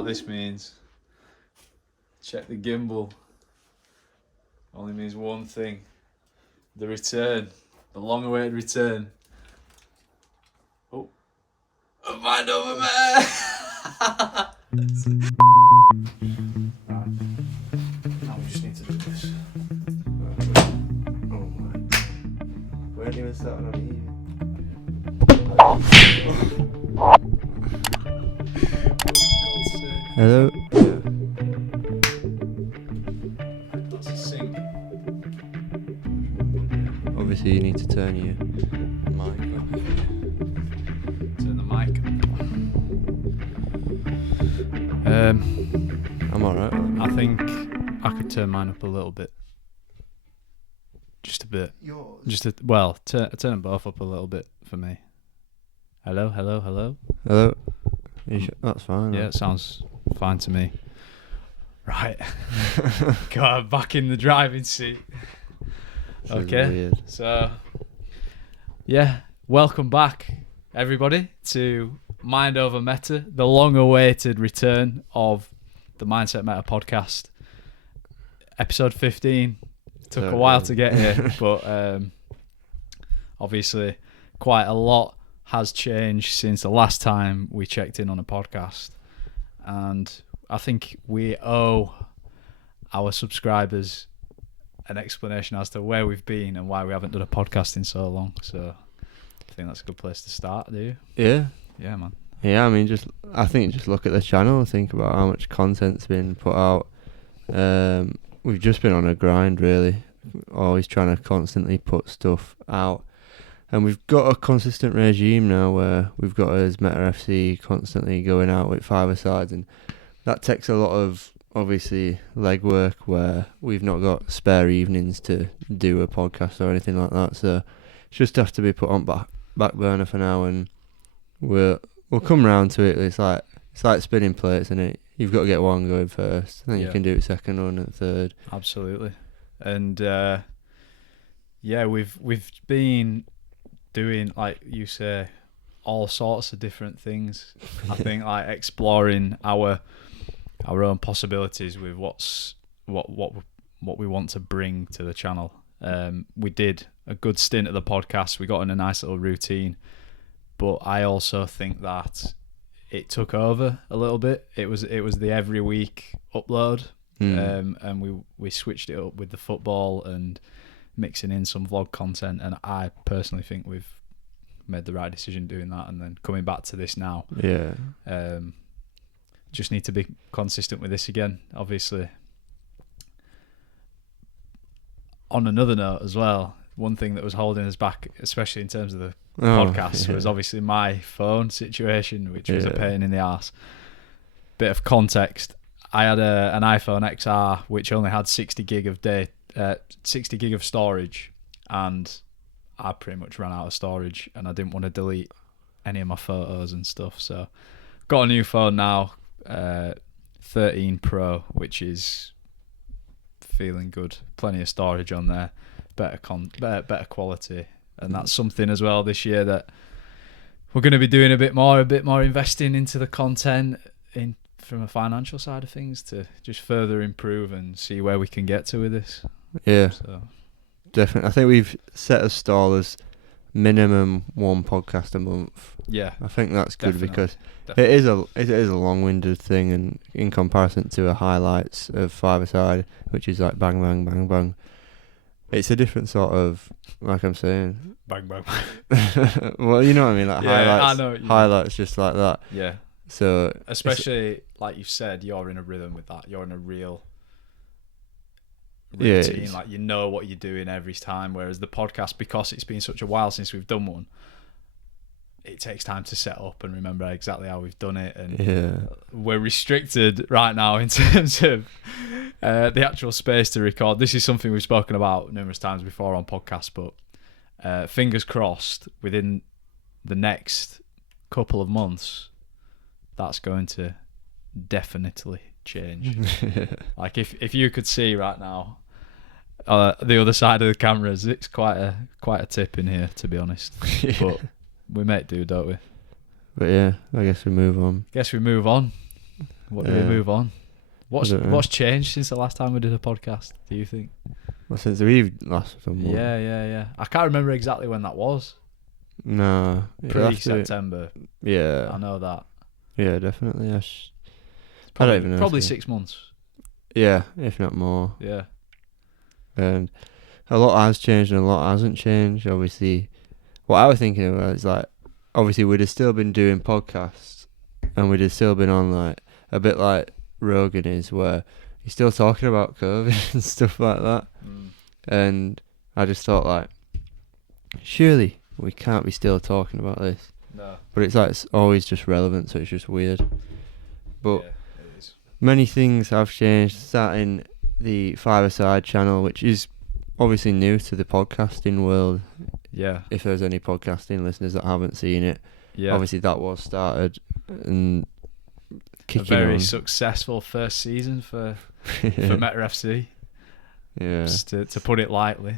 what this means. Check the gimbal. Only means one thing. The return. The long-awaited return. Oh. Mind over man! Now we just need to do this. Oh my. We ain't even started on here. Hello? Yeah. That's a sink. Obviously you need to turn your mic off. Turn the mic. I'm alright. I think I could turn mine up a little bit. Just a bit. Yours? Turn them both up a little bit for me. Hello? Hello? That's fine. Yeah, it sounds fine to me. Right. God, back in the driving seat. This is Okay. weird. So, yeah, welcome back, everybody, to Mind Over Meta, the long-awaited return of the Mindset Meta podcast. Episode 15. Took a while to get here, but obviously quite a lot has changed since the last time we checked in on a podcast. And I think we owe our subscribers an explanation as to where we've been and why we haven't done a podcast in so long. So I think that's a good place to start, do you? Yeah. Yeah, man. Yeah, I mean, I think just look at the channel, think about how much content's been put out. We've just been on a grind, really. Always trying to constantly put stuff out. And we've got a consistent regime now where we've got us Meta FC constantly going out with five-a-sides, and that takes a lot of, obviously, legwork where we've not got spare evenings to do a podcast or anything like that. So it's just have to be put on back burner for now, and we'll come round to it. It's like spinning plates, isn't it? You've got to get one going first, then you can do it second one and third. Absolutely. And we've been doing, like you say, all sorts of different things. I think like exploring our own possibilities with what we want to bring to the channel. We did a good stint at the podcast. We got in a nice little routine, but I also think that it took over a little bit. It was the every week upload, and we switched it up with the football and mixing in some vlog content. And I personally think we've made the right decision doing that. And then coming back to this now, just need to be consistent with this again. Obviously, on another note as well, one thing that was holding us back, especially in terms of the podcast, was obviously my phone situation, which was a pain in the arse. Bit of context: I had an iPhone XR which only had 60 gig of storage, and I pretty much ran out of storage, and I didn't want to delete any of my photos and stuff. So, got a new phone now, 13 Pro, which is feeling good. Plenty of storage on there, better quality, and that's something as well this year that we're going to be doing a bit more investing into the content from a financial side of things to just further improve and see where we can get to with this. Yeah, so definitely. I think we've set a stall as minimum one podcast a month. Yeah, I think that's good because definitely. it is a long-winded thing, and in comparison to a highlights of five-a-side, which is like bang bang bang bang, it's a different sort of, like I'm saying, bang bang. well, you know what I mean, like highlights just like that. Yeah. So especially like you said, you're in a rhythm with that. You're in a real routine. Yeah, like you know what you're doing every time. Whereas the podcast, because it's been such a while since we've done one, it takes time to set up and remember exactly how we've done it. And we're restricted right now in terms of the actual space to record. This is something we've spoken about numerous times before on podcasts, but fingers crossed within the next couple of months, that's going to definitely change. Like if you could see right now the other side of the cameras, it's quite a tip in here, to be honest. But we make do, don't we? But yeah, I guess we move on. What do we move on? I don't know. What's changed since the last time we did a podcast, do you think? Well, since we've last done one. Yeah. I can't remember exactly when that was. No. Pre-September. Yeah. I know that. Yeah, definitely. I Probably, don't even know. Probably 6 months. Yeah, if not more. Yeah. And a lot has changed and a lot hasn't changed. Obviously, what I was thinking about is like, obviously we'd have still been doing podcasts and we'd have still been on like a bit like Rogan is, where he's still talking about COVID and stuff like that. And I just thought like, surely we can't be still talking about this. No. But it's like it's always just relevant, so it's just weird. But yeah, it is. many things have changed, starting the Five-A-Side channel, which is obviously new to the podcasting world. Yeah. If there's any podcasting listeners that haven't seen it, Yeah. obviously that was started and kicking a very on. successful first season for Yeah. Meta FC. Yeah. Just to put it lightly.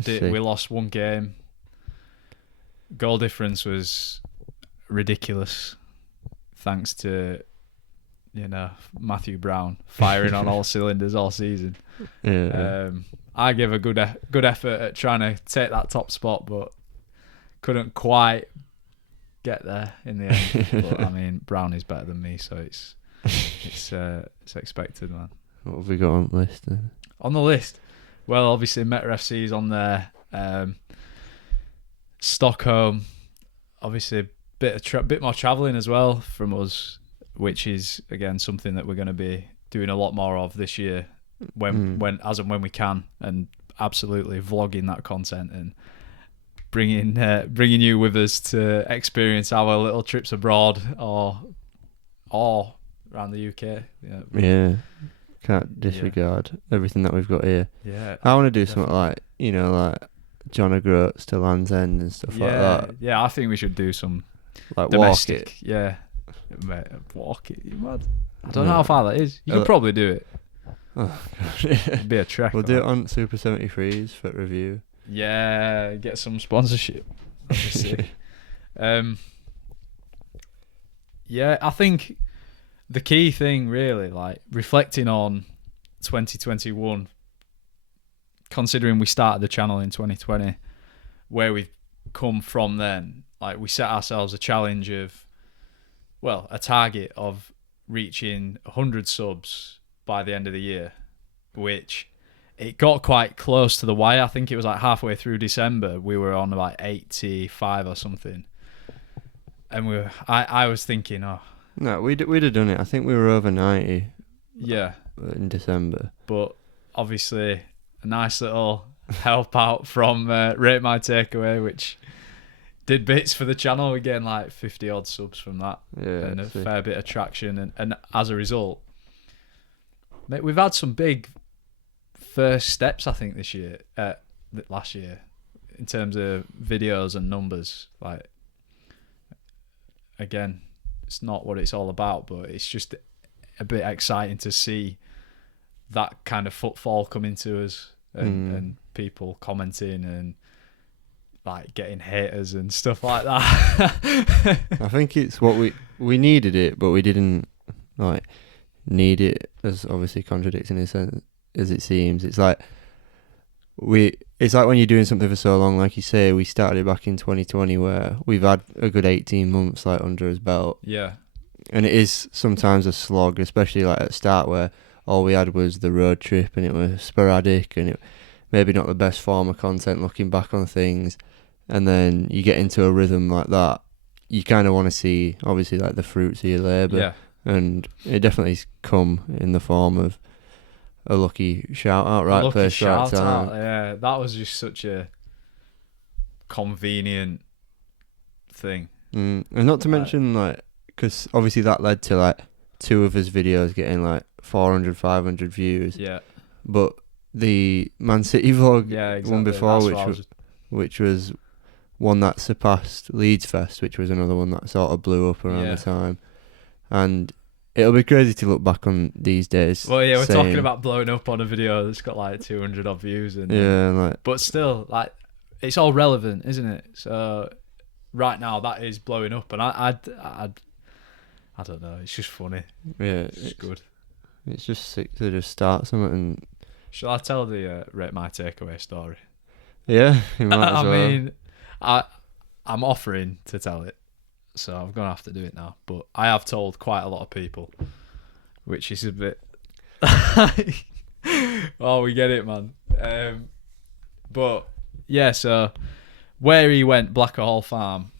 Sick. We lost one game. Goal difference was ridiculous, thanks to Matthew Brown firing on all cylinders all season. Yeah. I gave a good effort at trying to take that top spot, but couldn't quite get there in the end. But I mean, Brown is better than me, so it's expected, man. What have we got on the list then? On the list, well, obviously Meta FC is on there. Stockholm, obviously a bit more travelling as well from us, which is again something that we're going to be doing a lot more of this year, when we can, and absolutely vlogging that content and bringing you with us to experience our little trips abroad or around the UK. Yeah. Can't disregard everything that we've got here. Yeah. I want to do something like, like John O'Groats to Land's End and stuff like that. Yeah, I think we should do some Like domestic. walk it. Yeah. Mate, walk it. You mad? I don't know how far that is. You could probably do it. Oh, God. It'd be a trek. We'll do it on Super 73s for review. Yeah, get some sponsorship. Yeah, I think the key thing really, like reflecting on 2021, considering we started the channel in 2020, where we've come from then, like we set ourselves a challenge of, well, a target of reaching 100 subs by the end of the year, which it got quite close to the wire. I think it was like halfway through December, we were on about 85 or something. And I was thinking, No, we'd have done it. I think we were over 90. Yeah. In December. But obviously, a nice little help out from Rate My Takeaway, which did bits for the channel. We getting like 50 odd subs from that. Yeah. And a fair bit of traction. And as a result, mate, we've had some big first steps, I think, last year, in terms of videos and numbers. Like, again, it's not what it's all about, but it's just a bit exciting to see that kind of footfall coming to us and people commenting and like getting haters and stuff like that. I think it's what we needed it, but we didn't like need it, as obviously contradicting in a sense as it seems. It's like when you're doing something for so long, like you say, we started it back in 2020, where we've had a good 18 months like under his belt. Yeah. And it is sometimes a slog, especially like at the start, where all we had was the road trip and it was sporadic and it maybe not the best form of content looking back on things. And then you get into a rhythm like that, you kind of want to see obviously like the fruits of your labour. Yeah. And it definitely's come in the form of a lucky shout out, right place, right time. Yeah, that was just such a convenient thing. And not to mention, like, because obviously that led to like two of his videos getting like 400, 500 views. Yeah. But the Man City vlog one before, which was one that surpassed Leeds Fest, which was another one that sort of blew up around the time. And it'll be crazy to look back on these days. Well, yeah, we're talking about blowing up on a video that's got like 200 odd views. But still, like, it's all relevant, isn't it? So right now that is blowing up, and I don't know. It's just funny. Yeah, It's good. It's just sick to just start something and Shall I tell the rate my takeaway story? yeah, you might as I well. mean, I'm offering to tell it, so I'm gonna have to do it now. But I have told quite a lot of people, which is a bit. Oh, we get it, man. But yeah, so where he went, Blackerhall Farm,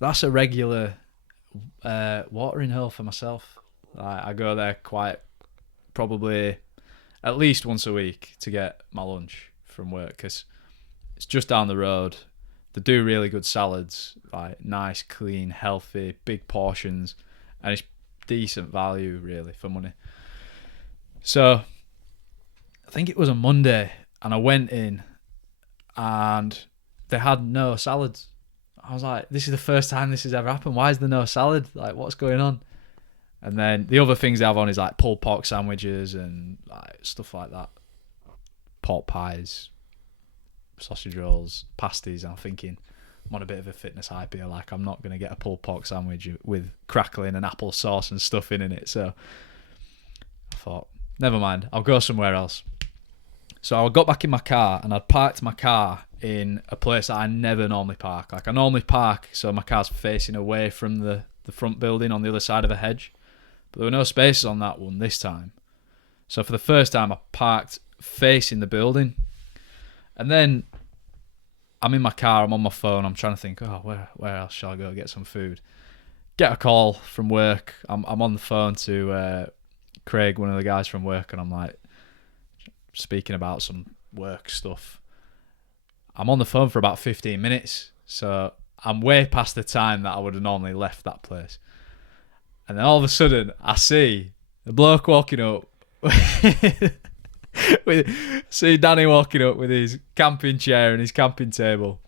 that's a regular watering hole for myself. I go there quite probably at least once a week to get my lunch from work because it's just down the road. They do really good salads, like nice, clean, healthy, big portions, and it's decent value really for money. So I think it was a Monday, and I went in, and they had no salads. I was like, this is the first time this has ever happened. Why is there no salad? Like, what's going on? And then the other things they have on is like pulled pork sandwiches and like stuff like that. Pork pies, sausage rolls, pasties. And I'm thinking, I'm on a bit of a fitness hype here. Like, I'm not going to get a pulled pork sandwich with crackling and apple sauce and stuff in it. So I thought, never mind. I'll go somewhere else. So I got back in my car and I'd parked my car in a place that I never normally park. Like, I normally park so my car's facing away from the front building on the other side of a hedge. But there were no spaces on that one this time. So for the first time, I parked facing the building. And then I'm in my car, I'm on my phone, I'm trying to think, where else shall I go get some food? Get a call from work. I'm on the phone to Craig, one of the guys from work, and I'm like speaking about some work stuff. I'm on the phone for about 15 minutes. So I'm way past the time that I would have normally left that place. And then all of a sudden, I see the bloke walking up. See Danny walking up with his camping chair and his camping table,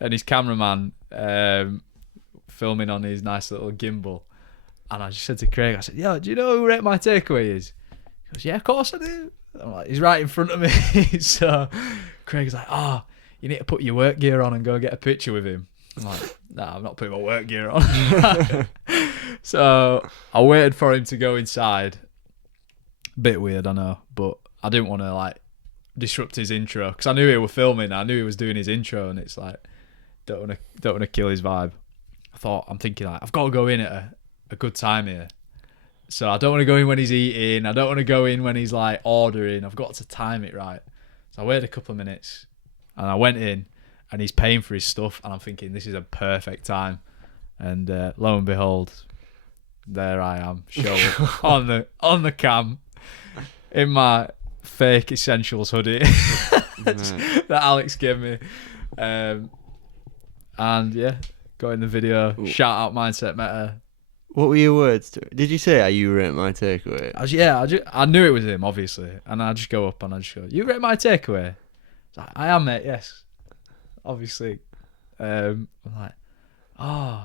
and his cameraman filming on his nice little gimbal. And I just said to Craig, I said, "Yo, do you know who Rate My Takeaway is?" He goes, "Yeah, of course I do." I'm like, he's right in front of me. So Craig's like, "Oh, you need to put your work gear on and go get a picture with him." I'm like, "Nah, I'm not putting my work gear on." So I waited for him to go inside. Bit weird, I know, but I didn't want to like disrupt his intro because I knew he was filming. I knew he was doing his intro, and it's like don't want to kill his vibe. I'm thinking like I've got to go in at a good time here, so I don't want to go in when he's eating. I don't want to go in when he's like ordering. I've got to time it right. So I waited a couple of minutes, and I went in, and he's paying for his stuff, and I'm thinking this is a perfect time, and lo and behold, there I am, showing on the cam in my fake Essentials hoodie that Alex gave me, and yeah, got in the video. Ooh. Shout out Mindset Meta. What were your words to it? Did you say, "Are you Rate My Takeaway"? I knew it was him, obviously, and I just go up and I just go, "You rate my takeaway?" Like, I am, mate. Yes, obviously. I'm like, oh.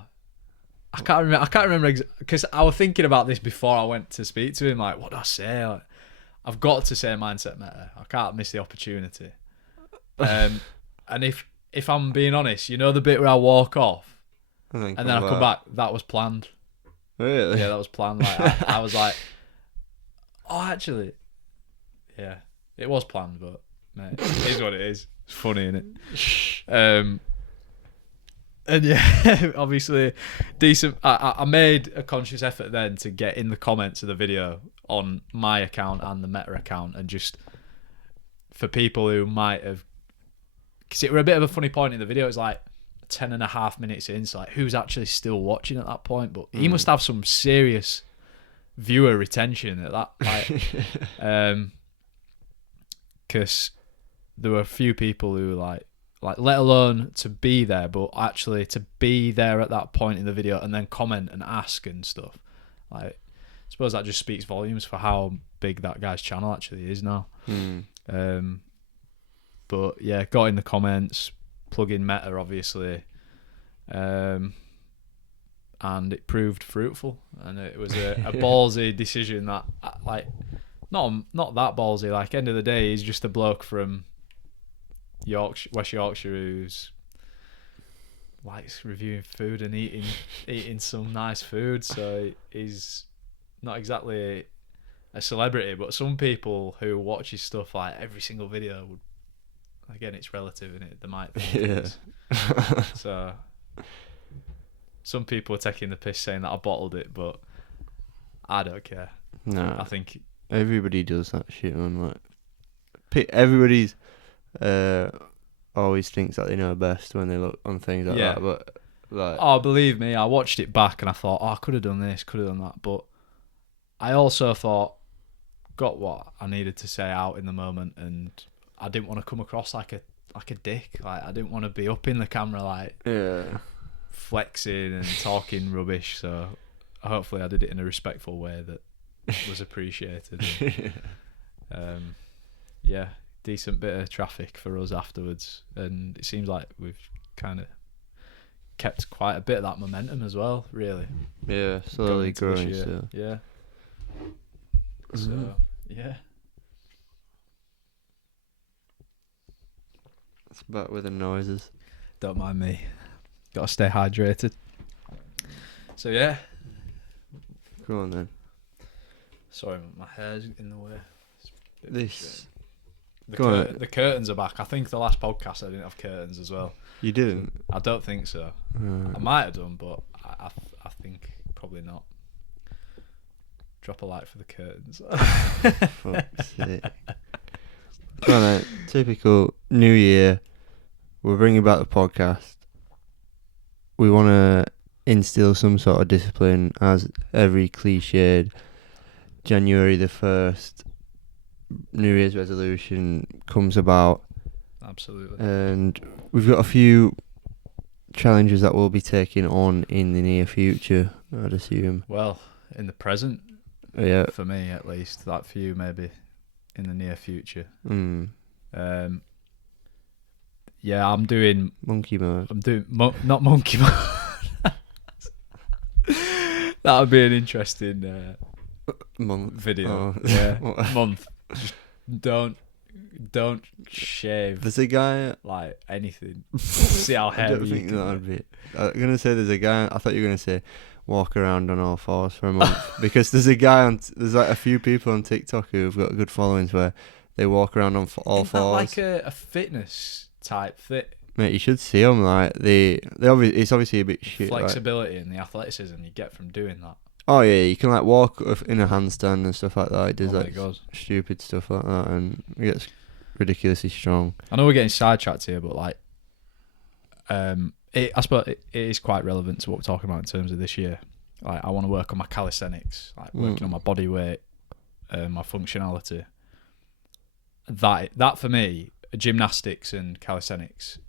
I can't remember because I was thinking about this before I went to speak to him. Like, what do I say? Like, I've got to say Mindset Meta. I can't miss the opportunity. And if I'm being honest, you know the bit where I walk off and then I come back, that was planned. Really? Yeah, that was planned. Like I was like, oh, actually, yeah, it was planned, but mate, it is what it is. It's funny, innit? And yeah, obviously, decent. I made a conscious effort then to get in the comments of the video on my account and the Meta account, and just for people who might have, because it were a bit of a funny point in the video. It's like 10.5 minutes in, so like who's actually still watching at that point? But he must have some serious viewer retention at that, like, because there were a few people who like let alone to be there, but actually to be there at that point in the video and then comment and ask and stuff. Like, I suppose that just speaks volumes for how big that guy's channel actually is now. But yeah, got in the comments, plug in Meta obviously, and it proved fruitful, and it was a ballsy decision that like not that ballsy. Like, end of the day, he's just a bloke from West Yorkshire who's likes reviewing food and eating some nice food, so he's not exactly a celebrity, but some people who watch his stuff like every single video would, again, it's relative, isn't it? They might think it is. So some people are taking the piss saying that I bottled it, but I don't care. No, I think everybody does that shit, man. Like, everybody's always thinks that they know best when they look on things like that. But like, oh, believe me, I watched it back and I thought, oh, I could have done this, could have done that, but I also thought, got what I needed to say out in the moment, and I didn't want to come across like a dick. Like, I didn't want to be up in the camera like flexing and talking rubbish. So hopefully I did it in a respectful way that was appreciated. And, yeah, decent bit of traffic for us afterwards, and it seems like we've kind of kept quite a bit of that momentum as well, really. Yeah, slowly growing still. Yeah. So, yeah. It's back with the noises. Don't mind me. Gotta stay hydrated. So, yeah. Go on then. Sorry, my hair's in the way. The curtains are back. I think the last podcast I didn't have curtains as well. You didn't? I don't think so. I might have done, but I think probably not. Drop a light for the curtains. Fuck's sake. Go on then. Typical New Year. We're bringing back the podcast. We want to instill some sort of discipline, as every cliched January the 1st New Year's resolution comes about. Absolutely. And we've got a few challenges that we'll be taking on in the near future, I'd assume. Well, in the present, yeah, for me at least. That for you maybe in the near future. Yeah, I'm doing monkey mode. I'm doing not monkey mode. That would be an interesting video. Oh. Yeah, month. Just don't shave. There's a guy like anything. See how hairy. I don't think that would be. I'm gonna say there's a guy. I thought you were gonna say walk around on all fours for a month because there's a guy there's like a few people on TikTok who've got good followings where they walk around on all Isn't fours. that like a fitness type thing? Mate, you should see them. Like it's obviously a bit shit. Flexibility and the athleticism you get from doing that. Oh yeah, you can like walk in a handstand and stuff like that. It does like stupid stuff like that, and it gets ridiculously strong. I know we're getting sidetracked here, but like, I suppose it is quite relevant to what we're talking about in terms of this year. Like, I want to work on my calisthenics, like working on my body weight, my functionality. That for me, gymnastics and calisthenics,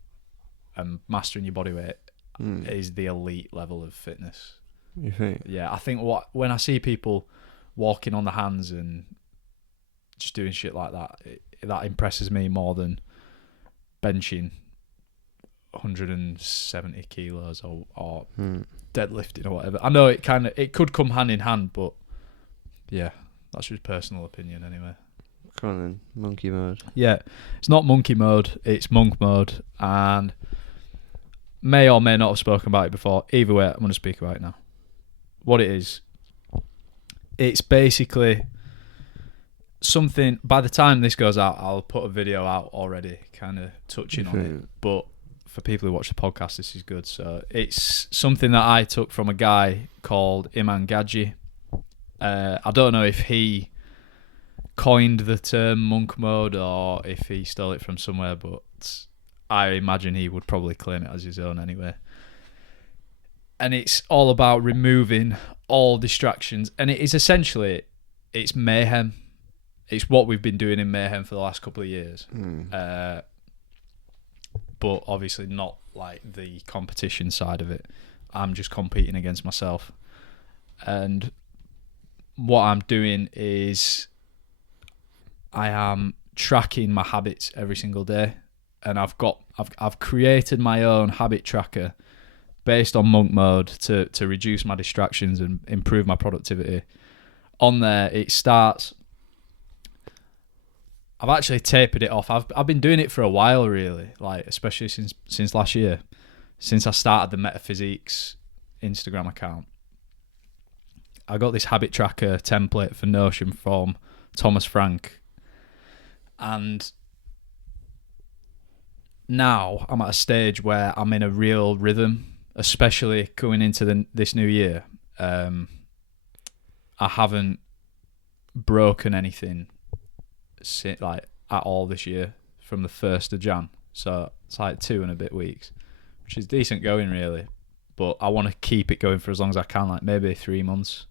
and mastering your body weight is the elite level of fitness. You think? Yeah, I think when I see people walking on the hands and just doing shit like that, that impresses me more than benching 170 kilos or deadlifting or whatever. I know it could come hand in hand, but yeah, that's just personal opinion anyway. Come on then, monkey mode. Yeah, it's not monkey mode, it's monk mode, and may or may not have spoken about it before. Either way, I'm going to speak about it now. What it is, it's basically something. By the time this goes out, I'll put a video out already, kind of touching on it. But for people who watch the podcast, this is good. So it's something that I took from a guy called Iman Gadji. I don't know if he coined the term monk mode or if he stole it from somewhere, but I imagine he would probably claim it as his own anyway. And it's all about removing all distractions. And it is essentially, it's mayhem. It's what we've been doing in mayhem for the last couple of years. But obviously not like the competition side of it. I'm just competing against myself. And what I'm doing is I am tracking my habits every single day. And I've created my own habit tracker based on monk mode to reduce my distractions and improve my productivity. On there, it starts. I've actually tapered it off. I've been doing it for a while, really, like especially since last year. since I started the Metaphysiques Instagram account, I got this habit tracker template for Notion from Thomas Frank, and now I'm at a stage where I'm in a real rhythm, especially going into this new year. I haven't broken anything like at all this year from the 1st of Jan, so it's like 2 and a bit weeks, which is decent going really, but I want to keep it going for as long as I can, like maybe 3 months.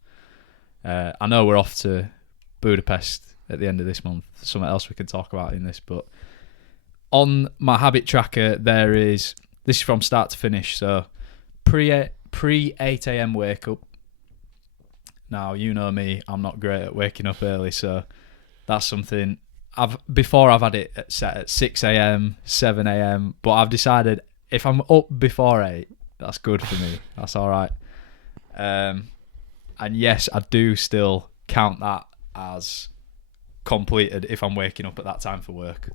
I know we're off to Budapest at the end of this month, something else we can talk about in this, but on my habit tracker this is from start to finish, so pre 8 a.m. wake up. Now, you know me, I'm not great at waking up early, so that's something I've had it set at 6 a.m, 7 a.m, but I've decided if I'm up before 8, that's good for me. That's all right. And yes, I do still count that as completed if I'm waking up at that time for work.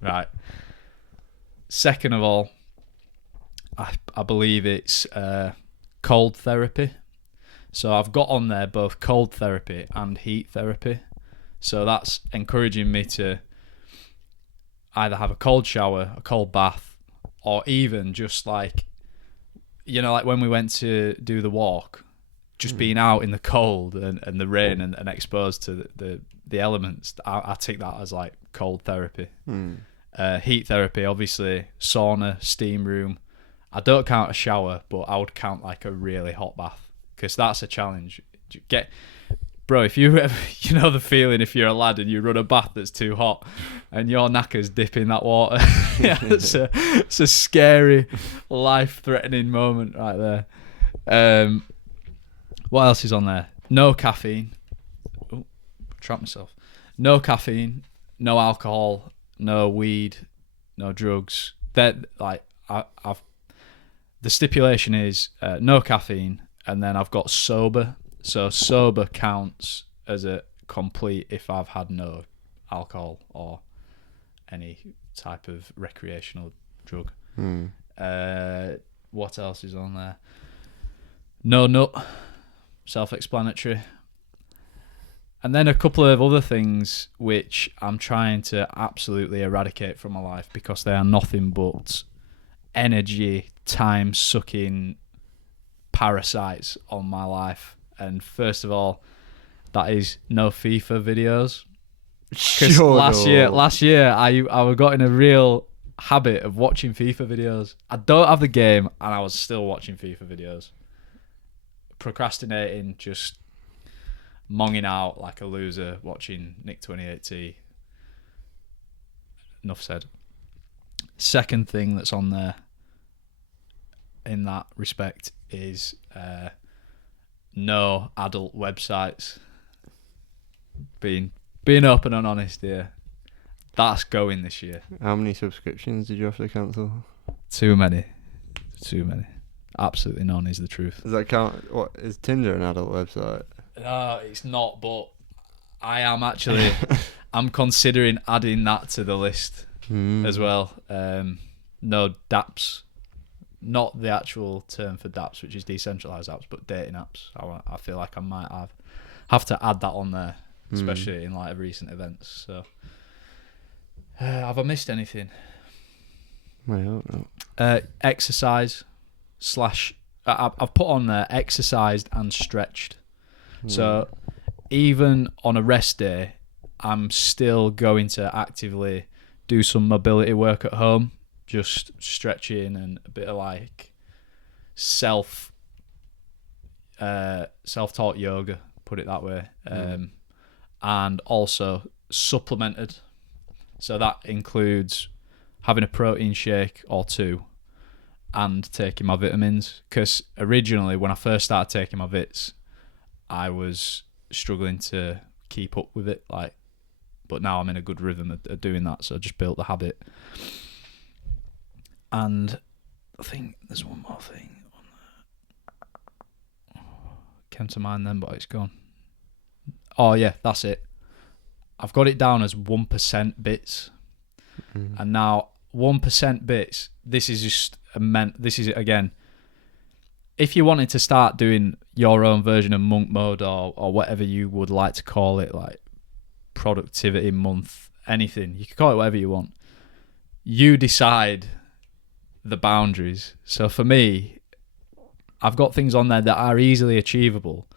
Right. Second of all, I believe it's cold therapy. So I've got on there both cold therapy and heat therapy. So that's encouraging me to either have a cold shower, a cold bath, or even just like, like when we went to do the walk, just being out in the cold and the rain and exposed to the elements, I take that as like cold therapy. Heat therapy, obviously, sauna, steam room. I don't count a shower, but I would count like a really hot bath, because that's a challenge. Bro, if you ever, the feeling if you're a lad and you run a bath that's too hot and your knacker's dipping that water, it's a scary, life-threatening moment right there. What else is on there? No caffeine. Oh, trapped myself. No caffeine, no alcohol, no weed, no drugs. That like the stipulation is no caffeine, and then I've got sober. So sober counts as a complete if I've had no alcohol or any type of recreational drug. What else is on there? No nut. Self-explanatory. And then a couple of other things which I'm trying to absolutely eradicate from my life, because they are nothing but energy, time-sucking parasites on my life. And first of all, that is no FIFA videos. Because last year I got in a real habit of watching FIFA videos. I don't have the game, and I was still watching FIFA videos. Procrastinating, just monging out like a loser watching Nick 28T. Enough said. Second thing that's on there in that respect is no adult websites. Being open and honest here, that's going this year. How many subscriptions did you have to cancel? Too many. Absolutely none is the truth. Does that count? What is Tinder an adult website? No, it's not, but I am actually I'm considering adding that to the list as well. No dApps, not the actual term for dApps, which is decentralized apps, but dating apps. I feel like I might have to add that on there, especially in light of recent events. So have I missed anything? I don't know. Exercise / I've put on there exercised and stretched. So even on a rest day, I'm still going to actively do some mobility work at home, just stretching and a bit of like self-taught yoga, put it that way. And also supplemented. So that includes having a protein shake or 2 and taking my vitamins. Because originally, when I first started taking my vits, I was struggling to keep up with it. But now I'm in a good rhythm of doing that, so I just built the habit. And I think there's one more thing on there. Came to mind then, but it's gone. Oh yeah, that's it. I've got it down as 1% bits. And now 1% bits. This is just this is again. If you wanted to start doing your own version of monk mode or whatever you would like to call it, like productivity month, anything, you can call it whatever you want. You decide the boundaries. So for me, I've got things on there that are easily achievable,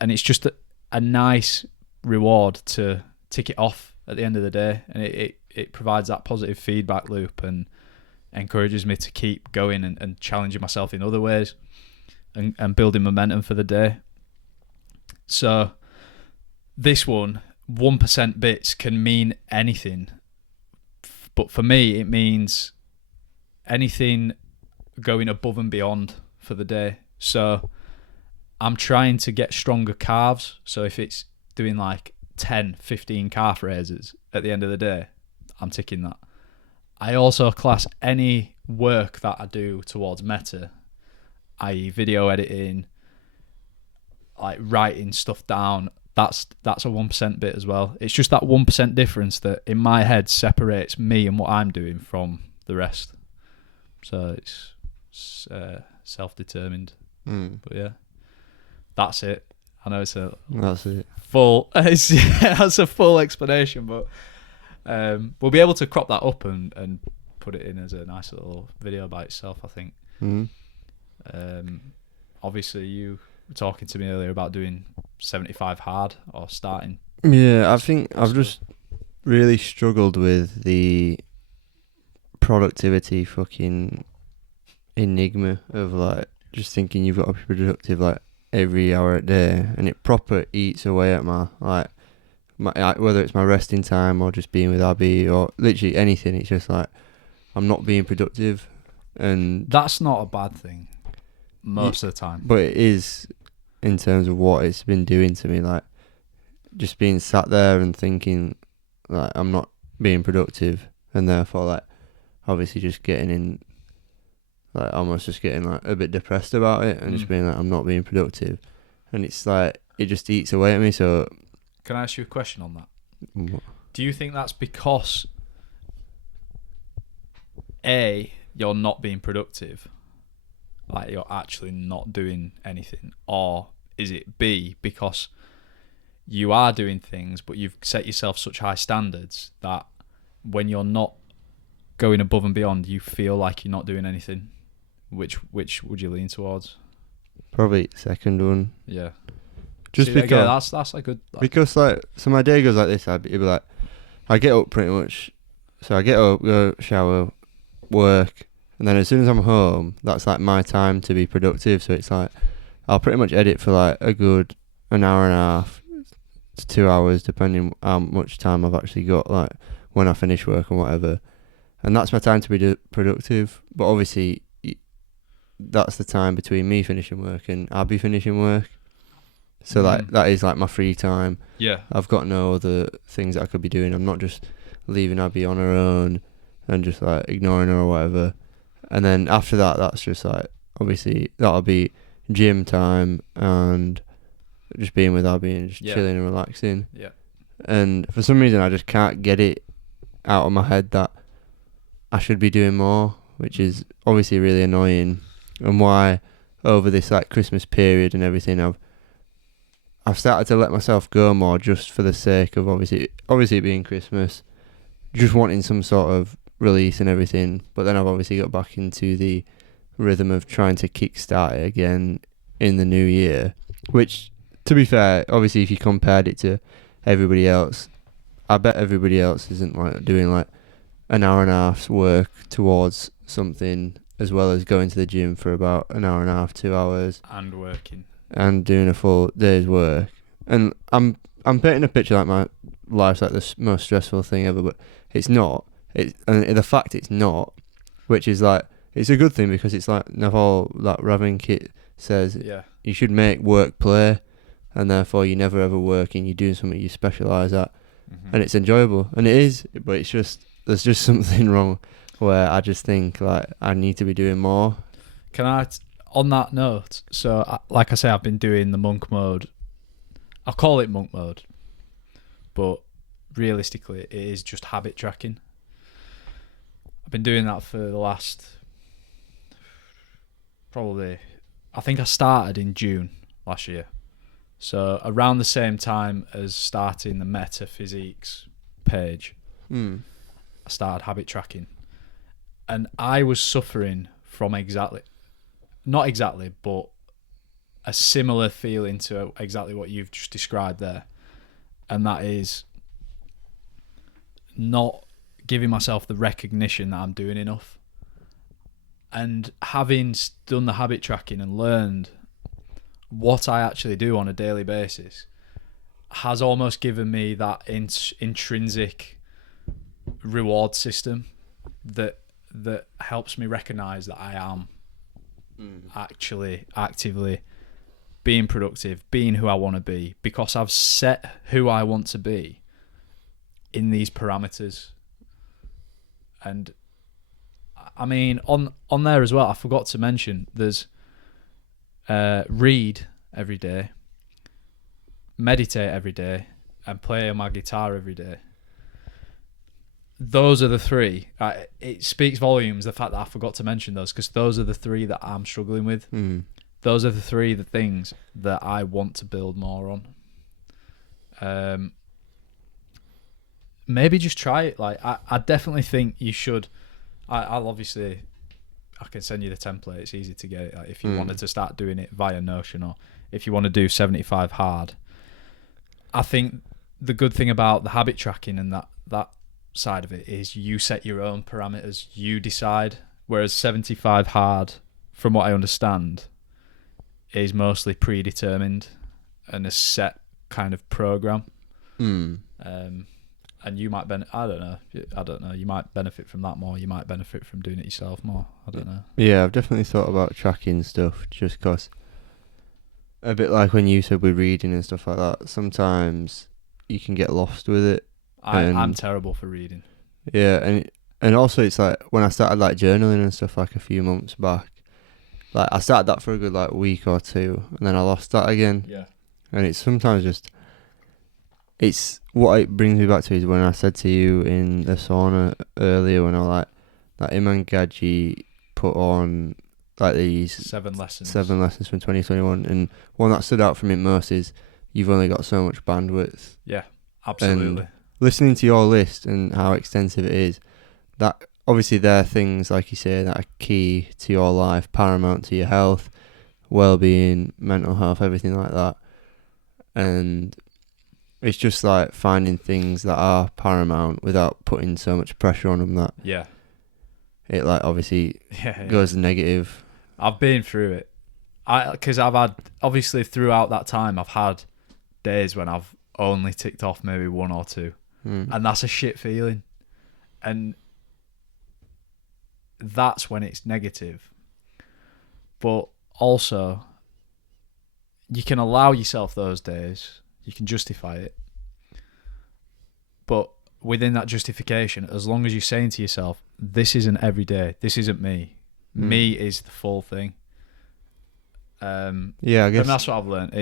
and it's just a nice reward to tick it off at the end of the day, and it provides that positive feedback loop and encourages me to keep going and challenging myself in other ways and building momentum for the day. So this one, 1% bits can mean anything, but for me it means anything going above and beyond for the day. So I'm trying to get stronger calves. So if it's doing like 10, 15 calf raises at the end of the day, I'm ticking that. I also class any work that I do towards meta, i.e. video editing, like writing stuff down, that's a 1% bit as well. It's just that 1% difference that in my head separates me and what I'm doing from the rest. So it's self-determined. But yeah, that's it. I know that's it. That's a full explanation, but we'll be able to crop that up and put it in as a nice little video by itself, I think. Obviously you were talking to me earlier about doing 75 hard or starting. Yeah, I think I've just really struggled with the productivity fucking enigma of like just thinking you've got to be productive like every hour a day, and it proper eats away at my whether it's my resting time or just being with Abby or literally anything. It's just like I'm not being productive, and that's not a bad thing most of the time. But it is in terms of what it's been doing to me, like just being sat there and thinking like I'm not being productive, and therefore like obviously just getting in like almost just getting like a bit depressed about it and just being like I'm not being productive, and it's like it just eats away at me. So can I ask you a question on that? What? Do you think that's because A, you're not being productive, like you're actually not doing anything, or is it B, because you are doing things but you've set yourself such high standards that when you're not going above and beyond you feel like you're not doing anything? Which would you lean towards? Probably second one. Yeah. Just see, because again, that's a good because like so my day goes like this. It'd be like I get up pretty much, so I get up, go shower, work, and then as soon as I'm home, that's like my time to be productive. So it's like I'll pretty much edit for like a good an hour and a half to 2 hours, depending how much time I've actually got, like when I finish work and whatever. And that's my time to be productive. But obviously, that's the time between me finishing work and Abby finishing work. So like that is like my free time. Yeah. I've got no other things that I could be doing. I'm not just leaving Abby on her own and just like ignoring her or whatever. And then after that, that's just like obviously that'll be gym time and just being with Abby and just chilling and relaxing. Yeah. And for some reason, I just can't get it out of my head that I should be doing more, which is obviously really annoying. And why over this like Christmas period and everything, I've started to let myself go more just for the sake of obviously it being Christmas, just wanting some sort of release and everything. But then I've obviously got back into the rhythm of trying to kickstart it again in the new year, which, to be fair, obviously if you compared it to everybody else, I bet everybody else isn't like doing like an hour and a half's work towards something as well as going to the gym for about an hour and a half, 2 hours. And working. And doing a full day's work. And I'm painting a picture like my life's like the most stressful thing ever, but it's not. And the fact it's not, which is like, it's a good thing because it's like Naval, like Ravinkit says, you should make work play, and therefore you never ever work and you're doing something you specialise at, and it's enjoyable. And it is, but it's just, there's just something wrong where I just think like I need to be doing more. Can I... On that note, so like I say, I've been doing the monk mode. I'll call it monk mode, but realistically, it is just habit tracking. been doing that for the last probably. I think I started in June last year, so around the same time as starting the Meta Physiques page. I started habit tracking, and I was suffering from not exactly, but a similar feeling to exactly what you've just described there, and that is not giving myself the recognition that I'm doing enough. And having done the habit tracking and learned what I actually do on a daily basis has almost given me that intrinsic reward system that helps me recognize that I am actually actively being productive, being who I want to be, because I've set who I want to be in these parameters. And I mean, on there as well, I forgot to mention, there's read every day, meditate every day, and play my guitar every day. Those are the three. It speaks volumes, the fact that I forgot to mention those, because those are the three that I'm struggling with. Those are the things that I want to build more on. Maybe just try it. Like I definitely think you should. I'll obviously, I can send you the template. It's easy to get it. Like if you wanted to start doing it via Notion, or if you want to do 75 hard. I think the good thing about the habit tracking and that side of it is you set your own parameters. You decide. Whereas 75 hard, from what I understand, is mostly predetermined and a set kind of program. And you might I don't know. You might benefit from that more. You might benefit from doing it yourself more. I don't know. Yeah, I've definitely thought about tracking stuff, just because a bit like when you said with reading and stuff like that, sometimes you can get lost with it. I'm terrible for reading. Yeah, and also it's like when I started like journaling and stuff like a few months back, like I started that for a good like week or two, and then I lost that again. Yeah. And it's sometimes just, it's what it brings me back to is when I said to you in the sauna earlier, when I was like Iman Gadji put on like these 7 lessons from 2021, and one that stood out for me most is you've only got so much bandwidth. Yeah, absolutely. And listening to your list and how extensive it is, that obviously there are things like you say that are key to your life, paramount to your health, well-being, mental health, everything like that. And it's just like finding things that are paramount without putting so much pressure on them that it like obviously goes negative. I've been through it. Because I've had, obviously throughout that time, I've had days when I've only ticked off maybe 1 or 2. And that's a shit feeling. And that's when it's negative. But also, you can allow yourself those days. You can justify it. But within that justification, as long as you're saying to yourself, this isn't every day. This isn't me. Me is the full thing. Yeah, I guess. And that's what I've learned.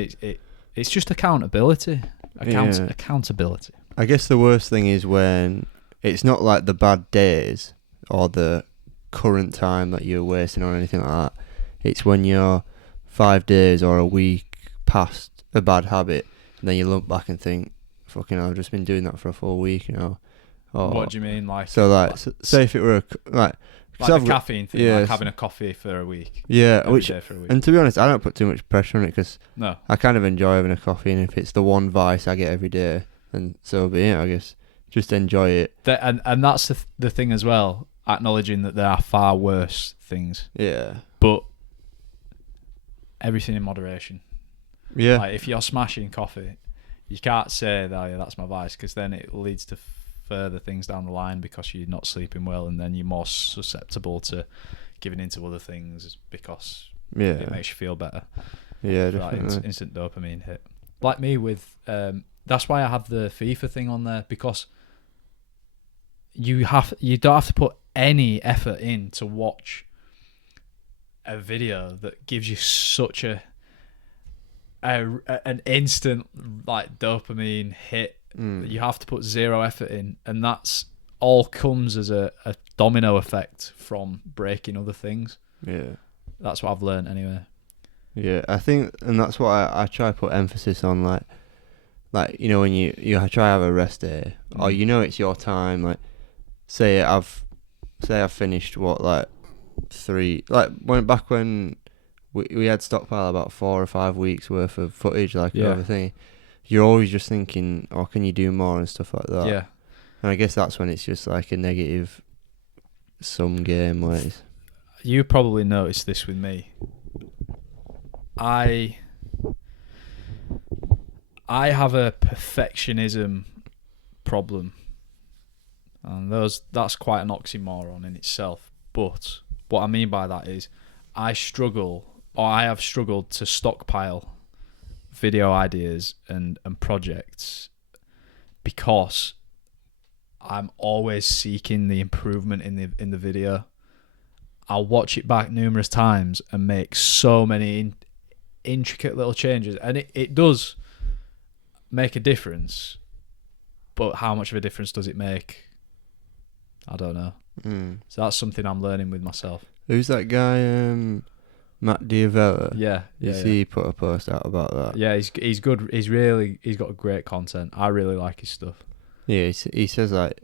It's just accountability. Accountability. I guess the worst thing is when it's not like the bad days or the current time that you're wasting on anything like that. It's when you're 5 days or a week past a bad habit, and then you look back and think, fucking hell, I've just been doing that for a full week, you know. Or, what do you mean? Say if it were like the caffeine thing, like having a coffee for a week. Yeah, every day for a week. And to be honest, I don't put too much pressure on it, because no, I kind of enjoy having a coffee, and if it's the one vice I get every day, then so be it, I guess. Just enjoy it. And that's the thing as well, acknowledging that there are far worse things. Yeah. But everything in moderation. Yeah. Like if you're smashing coffee, you can't say that that's my vice, because then it leads to further things down the line, because you're not sleeping well, and then you're more susceptible to giving into other things because it makes you feel better. Yeah, definitely. That instant dopamine hit. Like me with, that's why I have the FIFA thing on there, because you don't have to put any effort in to watch a video that gives you such an instant like dopamine hit. You have to put zero effort in, and that's all comes as a domino effect from breaking other things. Yeah. That's what I've learned anyway. Yeah, I think, and that's what I try to put emphasis on, like you know, when you try to have a rest day, or you know it's your time, like say I've finished what, like 3, like when we had stockpile about 4 or 5 weeks worth of footage, like over thing, you're always just thinking, oh, can you do more and stuff like that. Yeah. And I guess that's when it's just like a negative sum game where it's... You probably noticed this with me. I have a perfectionism problem, and that's quite an oxymoron in itself. But what I mean by that is I have struggled to stockpile video ideas and projects because I'm always seeking the improvement in the video. I'll watch it back numerous times and make so many intricate little changes, and it does make a difference, but how much of a difference does it make? I don't know. So that's something I'm learning with myself. Who's that guy, Matt Diavella? Yeah. He put a post out about that? Yeah, he's good. He's got great content. I really like his stuff. Yeah, he says like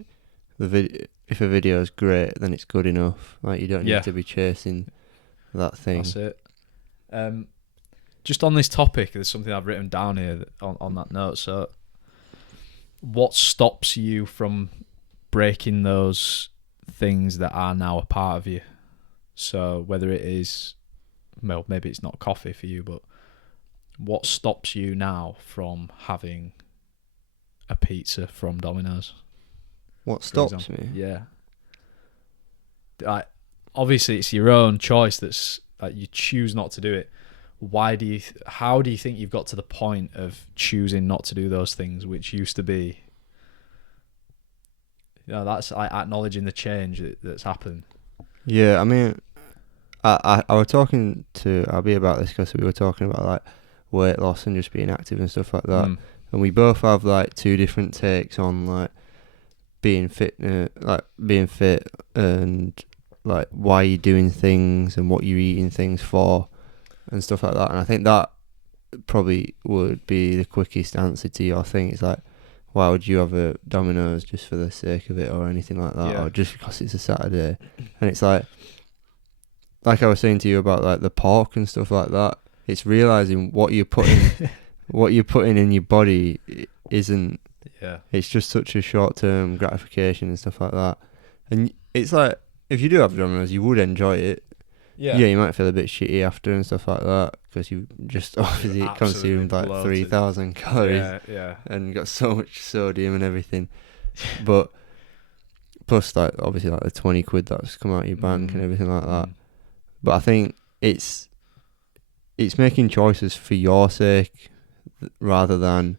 if a video is great, then it's good enough. Like you don't need to be chasing that thing. That's it. Just on this topic, there's something I've written down here on that note. So, what stops you from breaking those things that are now a part of you? So whether it is, well, maybe it's not coffee for you, but what stops you now from having a pizza from Domino's? What stops me? Yeah. Obviously, it's your own choice. That's you choose not to do it. How do you think you've got to the point of choosing not to do those things, which used to be, that's acknowledging the change that's happened. Yeah, I mean, I was talking to Abby about this because we were talking about like weight loss and just being active and stuff like that, and we both have like 2 different takes on like being fit and like why you're doing things and what you're eating things for and stuff like that. And I think that probably would be the quickest answer to your thing. It's like, why would you have a Domino's just for the sake of it or anything like that, or just because it's a Saturday? And it's like I was saying to you about like the pork and stuff like that. It's realizing what you're putting in your body isn't. Yeah. It's just such a short-term gratification and stuff like that. And it's like, if you do have Domino's, you would enjoy it. Yeah, you might feel a bit shitty after and stuff like that because you just obviously consumed like 3,000 calories and got so much sodium and everything. But plus, like obviously, like the 20 quid that's come out of your bank and everything like that. But I think it's making choices for your sake rather than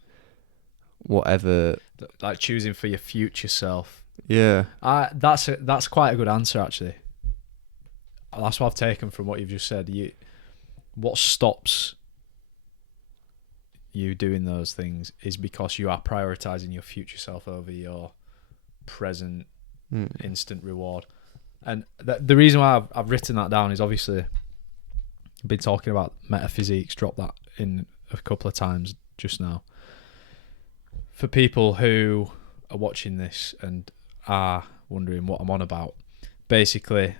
whatever, like choosing for your future self. Yeah. That's quite a good answer actually. That's what I've taken from what you've just said. What stops you doing those things is because you are prioritizing your future self over your present instant reward. And the reason why I've written that down is obviously I've been talking about Physiques, dropped that in a couple of times just now. For people who are watching this and are wondering what I'm on about, basically,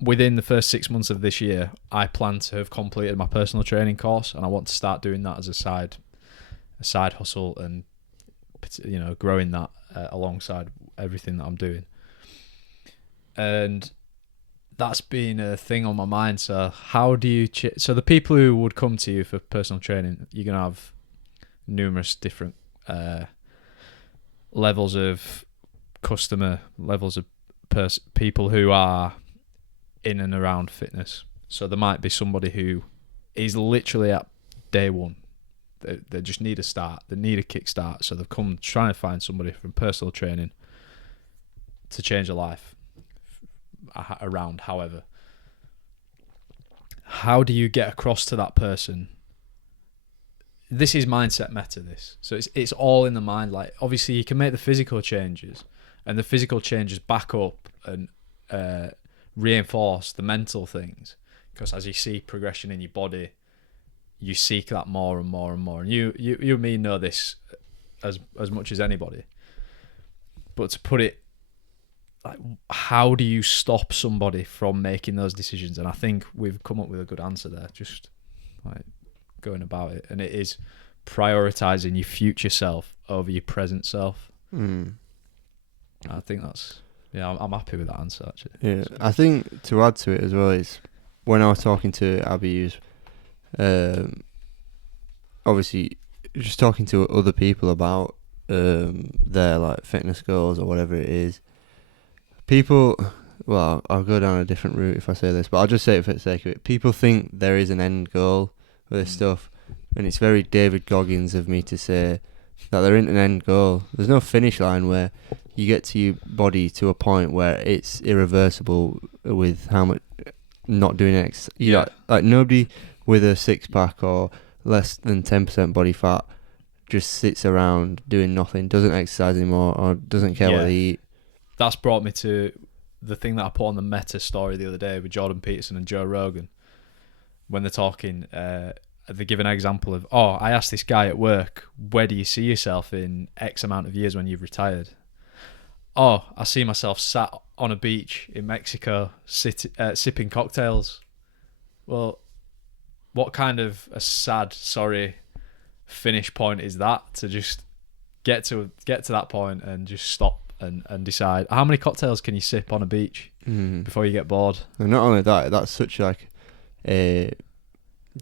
within the first 6 months of this year, I plan to have completed my personal training course, and I want to start doing that as a side hustle, and growing that alongside everything that I'm doing. And that's been a thing on my mind. So how do you? So the people who would come to you for personal training, you're gonna have numerous different levels of customer, levels of people who are in and around fitness. So there might be somebody who is literally at day one. They just need a start. They need a kickstart. So they've come trying to find somebody from personal training to change their life around. However, how do you get across to that person this is mindset meta. This, so it's all in the mind. Like obviously you can make the physical changes, and the physical changes back up and reinforce the mental things. Because as you see progression in your body, you seek that more and more and more. And you and me know this as much as anybody. But to put it, like, how do you stop somebody from making those decisions? And I think we've come up with a good answer there. Just like going about it, and it is prioritizing your future self over your present self. I think that's I'm happy with that answer actually. Yeah, I think to add to it as well is when I was talking to Abby, obviously just talking to other people about their like fitness goals or whatever it is. People, well, I'll go down a different route if I say this, but I'll just say it for the sake of it. People think there is an end goal with this stuff, and it's very David Goggins of me to say that there isn't an end goal. There's no finish line where you get to your body to a point where it's irreversible with how much not doing it. Like nobody with a six pack or less than 10% body fat just sits around doing nothing, doesn't exercise anymore, or doesn't care what they eat. That's brought me to the thing that I put on the Meta story the other day with Jordan Peterson and Joe Rogan. When they're talking, they give an example of, I asked this guy at work, where do you see yourself in X amount of years when you've retired? I see myself sat on a beach in Mexico sipping cocktails. Well, what kind of a sad, sorry finish point is that, to just get to that point and just stop and decide how many cocktails can you sip on a beach before you get bored? And not only that, that's such like a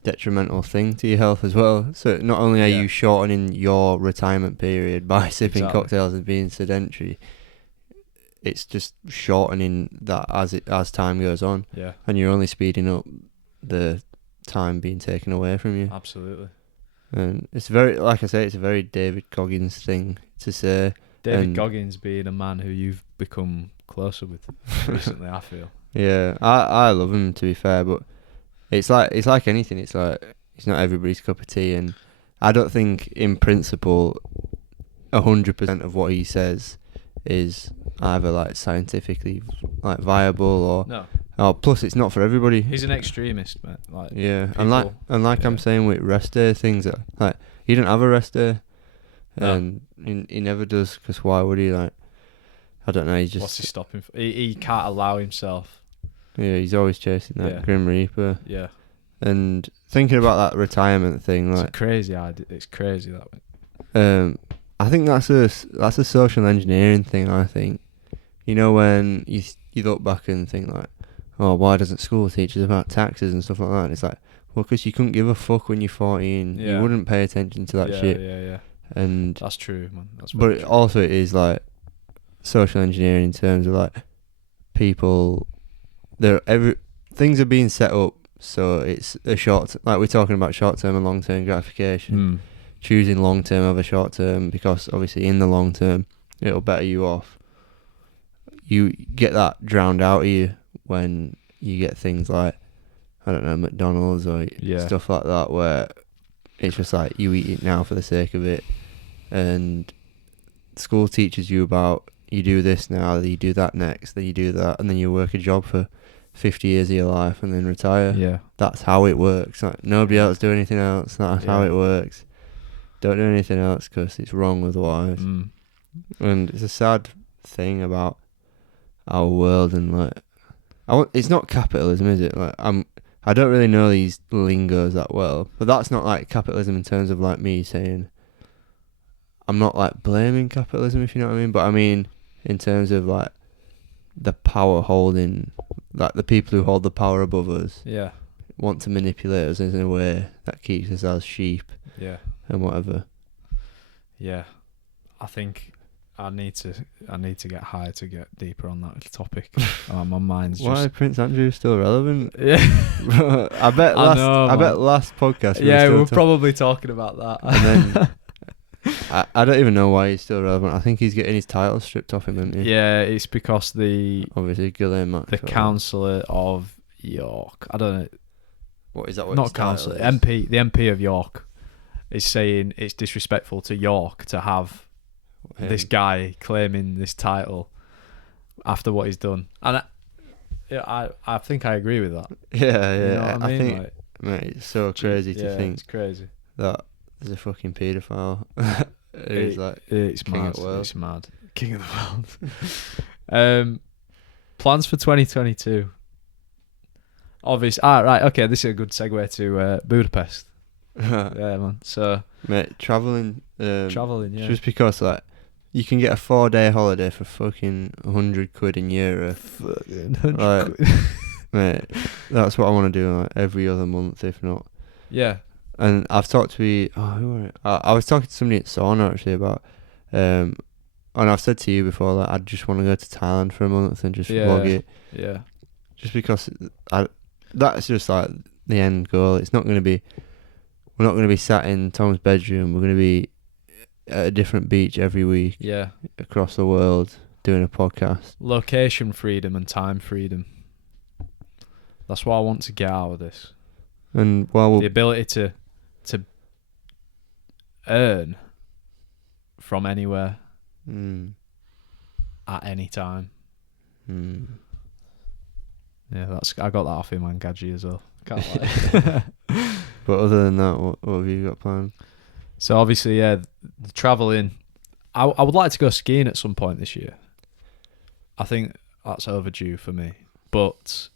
detrimental thing to your health as well. So not only are you shortening your retirement period by sipping cocktails and being sedentary, it's just shortening that as time goes on. Yeah. And you're only speeding up the time being taken away from you. Absolutely. And it's very, like I say, it's a very David Goggins thing to say. David Goggins being a man who you've become closer with recently, I feel. Yeah, I love him, to be fair, but it's like anything. It's like it's not everybody's cup of tea, and I don't think in principle 100% of what he says is either like scientifically like viable or no. Oh, plus it's not for everybody. He's an extremist, man. Like people, and like I'm saying with rest day things, that like he didn't have a rest day. No. And he never does, because why would he? Like, I don't know. He just, what's he stopping for? He can't allow himself. Yeah, he's always chasing that Grim Reaper. Yeah. And thinking about that retirement thing, like, it's a crazy idea. It's crazy that way. I think that's a social engineering thing. I think, you know, when you look back and think like, oh, why doesn't school teach us about taxes and stuff like that? And it's like, well, because you couldn't give a fuck when you're 14. You wouldn't pay attention to that shit. Yeah. And that's true, man. That's but also it is like social engineering in terms of like people. Things are being set up so it's a like we're talking about short term and long term gratification. Choosing long term over short term, because obviously in the long term it'll better you off. You get that drowned out of you when you get things like, I don't know, McDonald's or stuff like that, where it's just like you eat it now for the sake of it, and school teaches you about, you do this now, then you do that next, then you do that, and then you work a job for 50 years of your life and then retire. Yeah, that's how it works. Like, nobody else do anything else. That's how it works. Don't do anything else because it's wrong otherwise. And it's a sad thing about our world, and like, it's not capitalism, is it? Like, I don't really know these lingos that well, but that's not like capitalism in terms of like me saying, I'm not like blaming capitalism, if you know what I mean, but I mean in terms of like the power holding, like the people who hold the power above us want to manipulate us in a way that keeps us as sheep and whatever. Yeah, I think I need to get high to get deeper on that topic. My mind's just... Why Prince Andrew's still relevant? Yeah, I bet last podcast. We're probably talking about that. And then I don't even know why he's still relevant. I think he's getting his title stripped off him, isn't he? Yeah, it's because obviously Ghislaine Maxwell, the councillor of York. I don't know. What is that? Not councillor, MP. The MP of York is saying it's disrespectful to York to have this guy claiming this title after what he's done, and I think I agree with that. Yeah, You know what I mean? think, mate, it's so crazy to think it's crazy that there's a fucking paedophile who's like it's king mad. of the world. It's mad. King of the world. Plans for 2022. Obvious. Right. Okay. This is a good segue to Budapest. Yeah, man. So, mate, traveling. Yeah. Just because like you can get a 4-day holiday for fucking 100 quid in Europe. Fucking 100 like, quid. Mate, that's what I want to do like, every other month, if not. Yeah. And I've talked to who were it? I was talking to somebody at Sauna actually about, and I've said to you before that I just want to go to Thailand for a month and just vlog it. Yeah. Just because that's just like the end goal. It's not going to be. We're not going to be sat in Tom's bedroom. We're going to be at a different beach every week. Yeah. Across the world doing a podcast. Location freedom and time freedom. That's what I want to get out of this. And while the ability to earn from anywhere at any time. Yeah, I got that off him on Gadget as well. Can't lie. But other than that, what have you got planned? So obviously, the travelling. I would like to go skiing at some point this year. I think that's overdue for me. But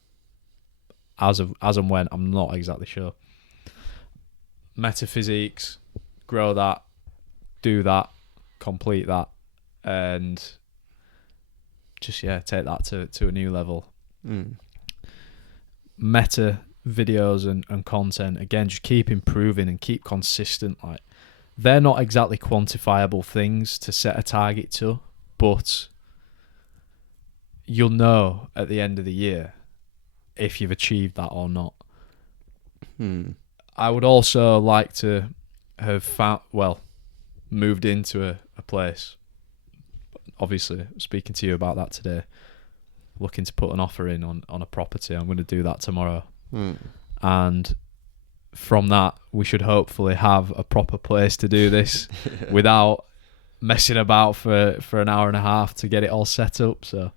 as and when, I'm not exactly sure. Physiques, grow that, do that, complete that, and just take that to a new level. Meta videos and content, again, just keep improving and keep consistent. Like, they're not exactly quantifiable things to set a target to, but you'll know at the end of the year if you've achieved that or not. I would also like to have moved into a place. Obviously, speaking to you about that today, looking to put an offer in on a property. I'm going to do that tomorrow. And from that, we should hopefully have a proper place to do this without messing about for an hour and a half to get it all set up. So,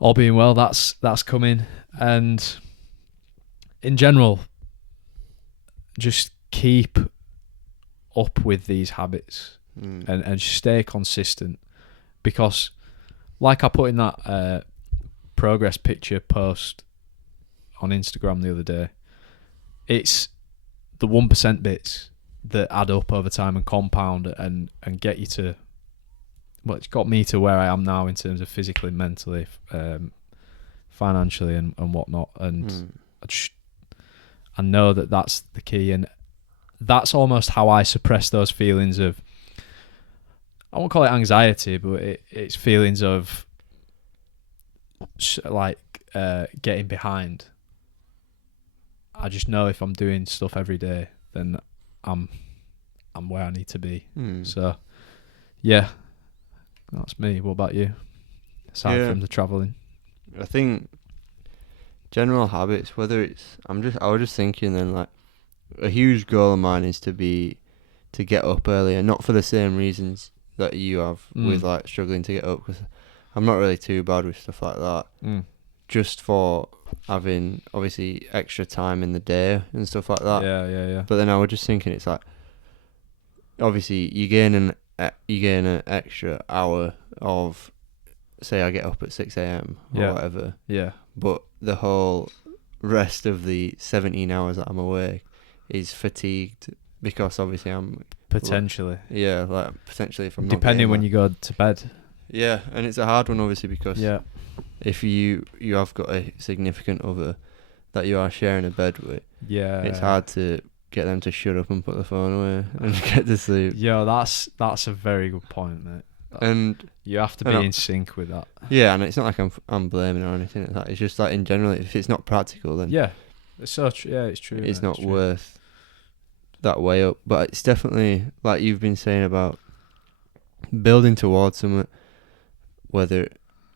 all being well, that's coming. And in general, just keep up with these habits and stay consistent, because like I put in that progress picture post on Instagram the other day, it's the 1% bits that add up over time and compound and get you to, it's got me to where I am now in terms of physically, mentally, financially and whatnot. And I know that that's the key, and that's almost how I suppress those feelings of, I won't call it anxiety, but it's feelings of getting behind. I just know if I'm doing stuff every day, then I'm where I need to be. So, yeah, that's me. What about you? Aside from the travelling, I think general habits. Whether it's I was just thinking then, like, a huge goal of mine is to get up earlier, not for the same reasons that you have with like struggling to get up, because I'm not really too bad with stuff like that. Just for having obviously extra time in the day and stuff like that. Yeah. But then I was just thinking, it's like, obviously you gain an extra hour of, say I get up at 6 a.m. or whatever. Yeah. But the whole rest of the 17 hours that I'm awake is fatigued, because obviously I'm potentially. Potentially if I'm not depending when you go to bed. Yeah, and it's a hard one obviously, because if you have got a significant other that you are sharing a bed with, it's hard to get them to shut up and put the phone away and get to sleep. Yeah, that's a very good point, mate. And you have to be in sync with that. Yeah, and it's not like I'm blaming or anything like that. It's just like in general, if it's not practical, then it's so it's true. It's not worth that way up. But it's definitely, like you've been saying, about building towards something, whether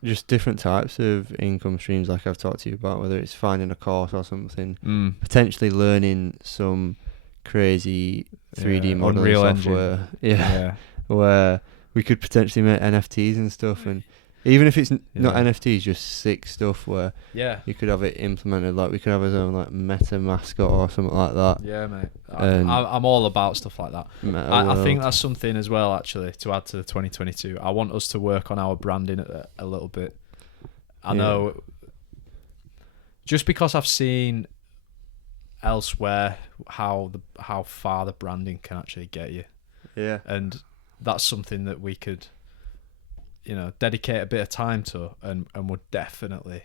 just different types of income streams, like I've talked to you about, whether it's finding a course or something, potentially learning some crazy 3D Yeah, modeling Unreal software. Engine. Yeah, where we could potentially make NFTs and stuff, and even if it's not NFTs, just sick stuff where you could have it implemented. Like we could have our own like meta mascot or something like that. Yeah, mate. I'm all about stuff like that. I think that's something as well, actually, to add to the 2022. I want us to work on our branding a little bit. I know, just because I've seen elsewhere how far the branding can actually get you. Yeah. And that's something that we could, dedicate a bit of time to, and would definitely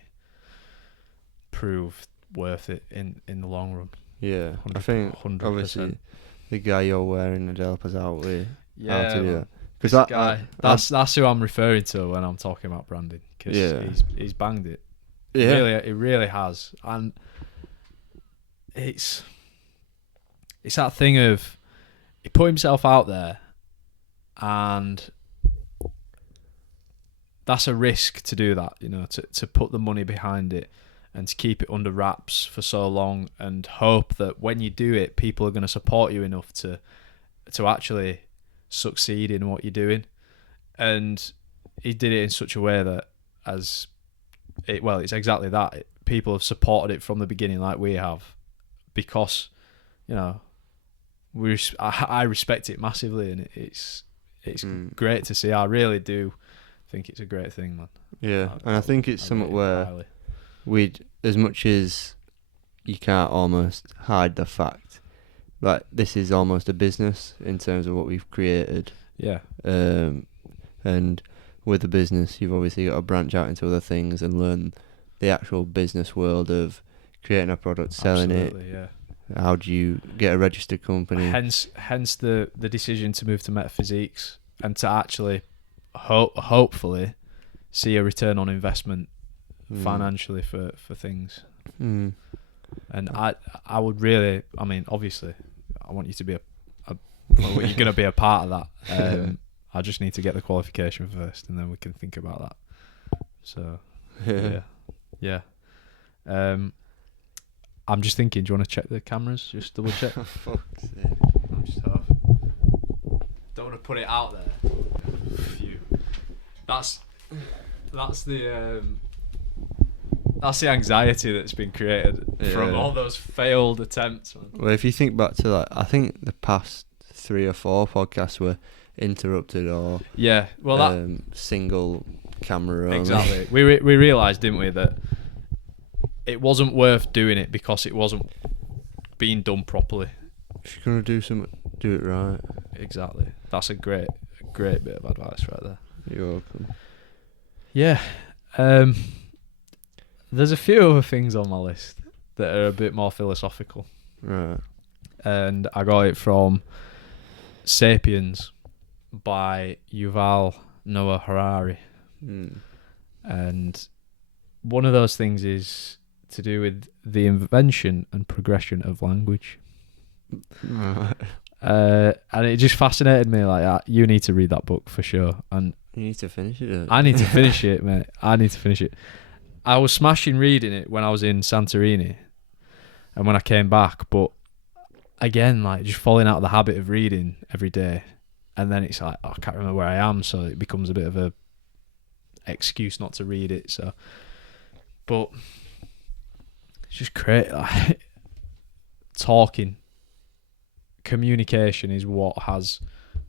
prove worth it in the long run. Yeah, I think 100%. Obviously the guy you're wearing to help us out with how to do that. Because that guy, that's who I'm referring to when I'm talking about branding. Because he's banged it. Yeah, it really has, and it's that thing of he put himself out there, and that's a risk to do that. To put the money behind it and to keep it under wraps for so long, and hope that when you do it, people are going to support you enough to actually succeed in what you're doing. And he did it in such a way that it's exactly that. People have supported it from the beginning, like we have, because I respect it massively, and it's great to see. I really do think it's a great thing, man. Yeah, and I think it's something where we'd, as much as you can't almost hide the fact, like this is almost a business in terms of what we've created. Yeah. And with the business, you've obviously got to branch out into other things and learn the actual business world of creating a product, selling it. Yeah. How do you get a registered company? Hence the decision to move to Physiques and to actually hopefully see a return on investment financially for things. And I would really, obviously, I want you to be you're going to be a part of that. I just need to get the qualification first, and then we can think about that. So, yeah. I'm just thinking, do you want to check the cameras? Just double check. Fuck's sake. I'm just off. Don't want to put it out there. Phew. That's the anxiety that's been created from all those failed attempts. Man. Well, if you think back to I think the past 3 or 4 podcasts were interrupted or single camera only. Exactly. We realised, didn't we, that it wasn't worth doing it because it wasn't being done properly. If you're gonna do something, do it right. Exactly. That's a great bit of advice right there. You're welcome. Yeah. There's a few other things on my list that are a bit more philosophical. Right. And I got it from Sapiens by Yuval Noah Harari. And one of those things is to do with the invention and progression of language. Right. And it just fascinated me. Like, you need to read that book for sure. And you need to finish it. I need to finish it, mate. I need to finish it. I was smashing reading it when I was in Santorini and when I came back, but again, like, just falling out of the habit of reading every day, and then it's like, I can't remember where I am, so it becomes a bit of a excuse not to read it. So, but it's just great. Like, communication is what has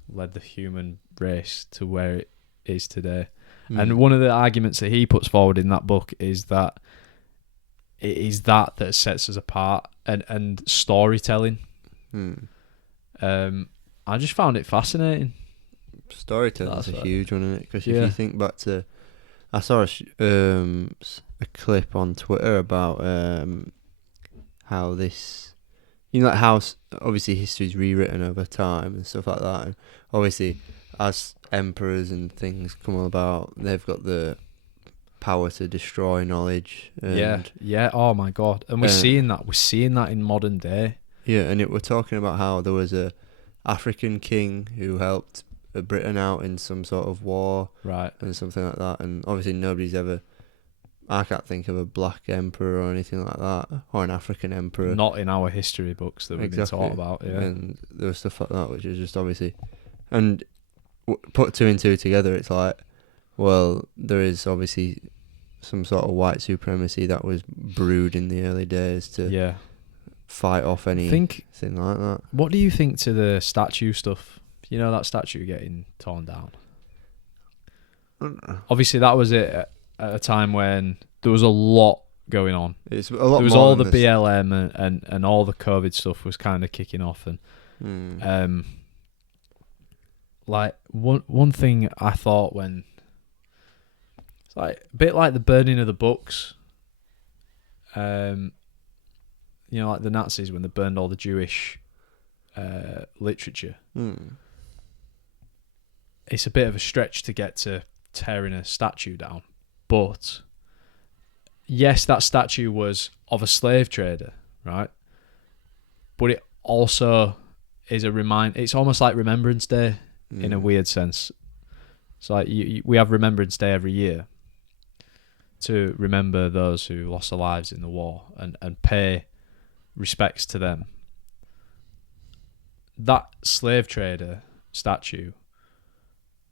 led the human race to where it is today. And one of the arguments that he puts forward in that book is that it is that sets us apart, and storytelling. I just found it fascinating. Storytelling's a huge one, isn't it? Because if you think back to, I saw a clip on Twitter about how this, like how obviously history's rewritten over time and stuff like that, and obviously as emperors and things come about, they've got the power to destroy knowledge. And oh my god. And we're seeing that in modern day. Yeah, and we're talking about how there was a African king who helped Britain out in some sort of war, right, and something like that, and obviously nobody's ever I can't think of a black emperor or anything like that, or an African emperor. Not in our history books that we've been taught about. Yeah, and there was stuff like that, which is just obviously, and put two and two together, it's like, well, there is obviously some sort of white supremacy that was brewed in the early days to fight off anything like that. What do you think to the statue stuff? You know, that statue getting torn down. Obviously, that was it at a time when there was a lot going on. It's a lot. There was all the BLM and all the COVID stuff was kind of kicking off, and like one thing I thought when it's like a bit like the burning of the books. You know, like the Nazis when they burned all the Jewish literature. It's a bit of a stretch to get to tearing a statue down, but yes, that statue was of a slave trader, right? But it also is a reminder. It's almost like Remembrance Day in a weird sense. It's like we have Remembrance Day every year to remember those who lost their lives in the war and pay respects to them. That slave trader statue,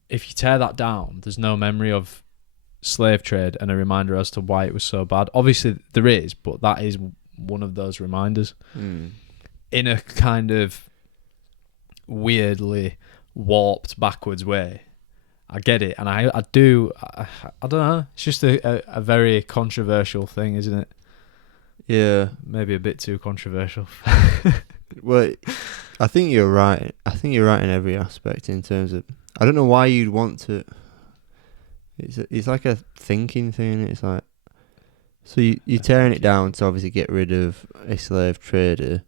if you tear that down, there's no memory of slave trade and a reminder as to why it was so bad. Obviously there is, but that is one of those reminders in a kind of weirdly warped backwards way. I get it, and I don't know, it's just a very controversial thing, isn't it? Yeah, maybe a bit too controversial. Well, I think you're right. I think you're right in every aspect in terms of, I don't know why you'd want to. It's like a thinking thing. It's like, so you're tearing it down to obviously get rid of a slave trader,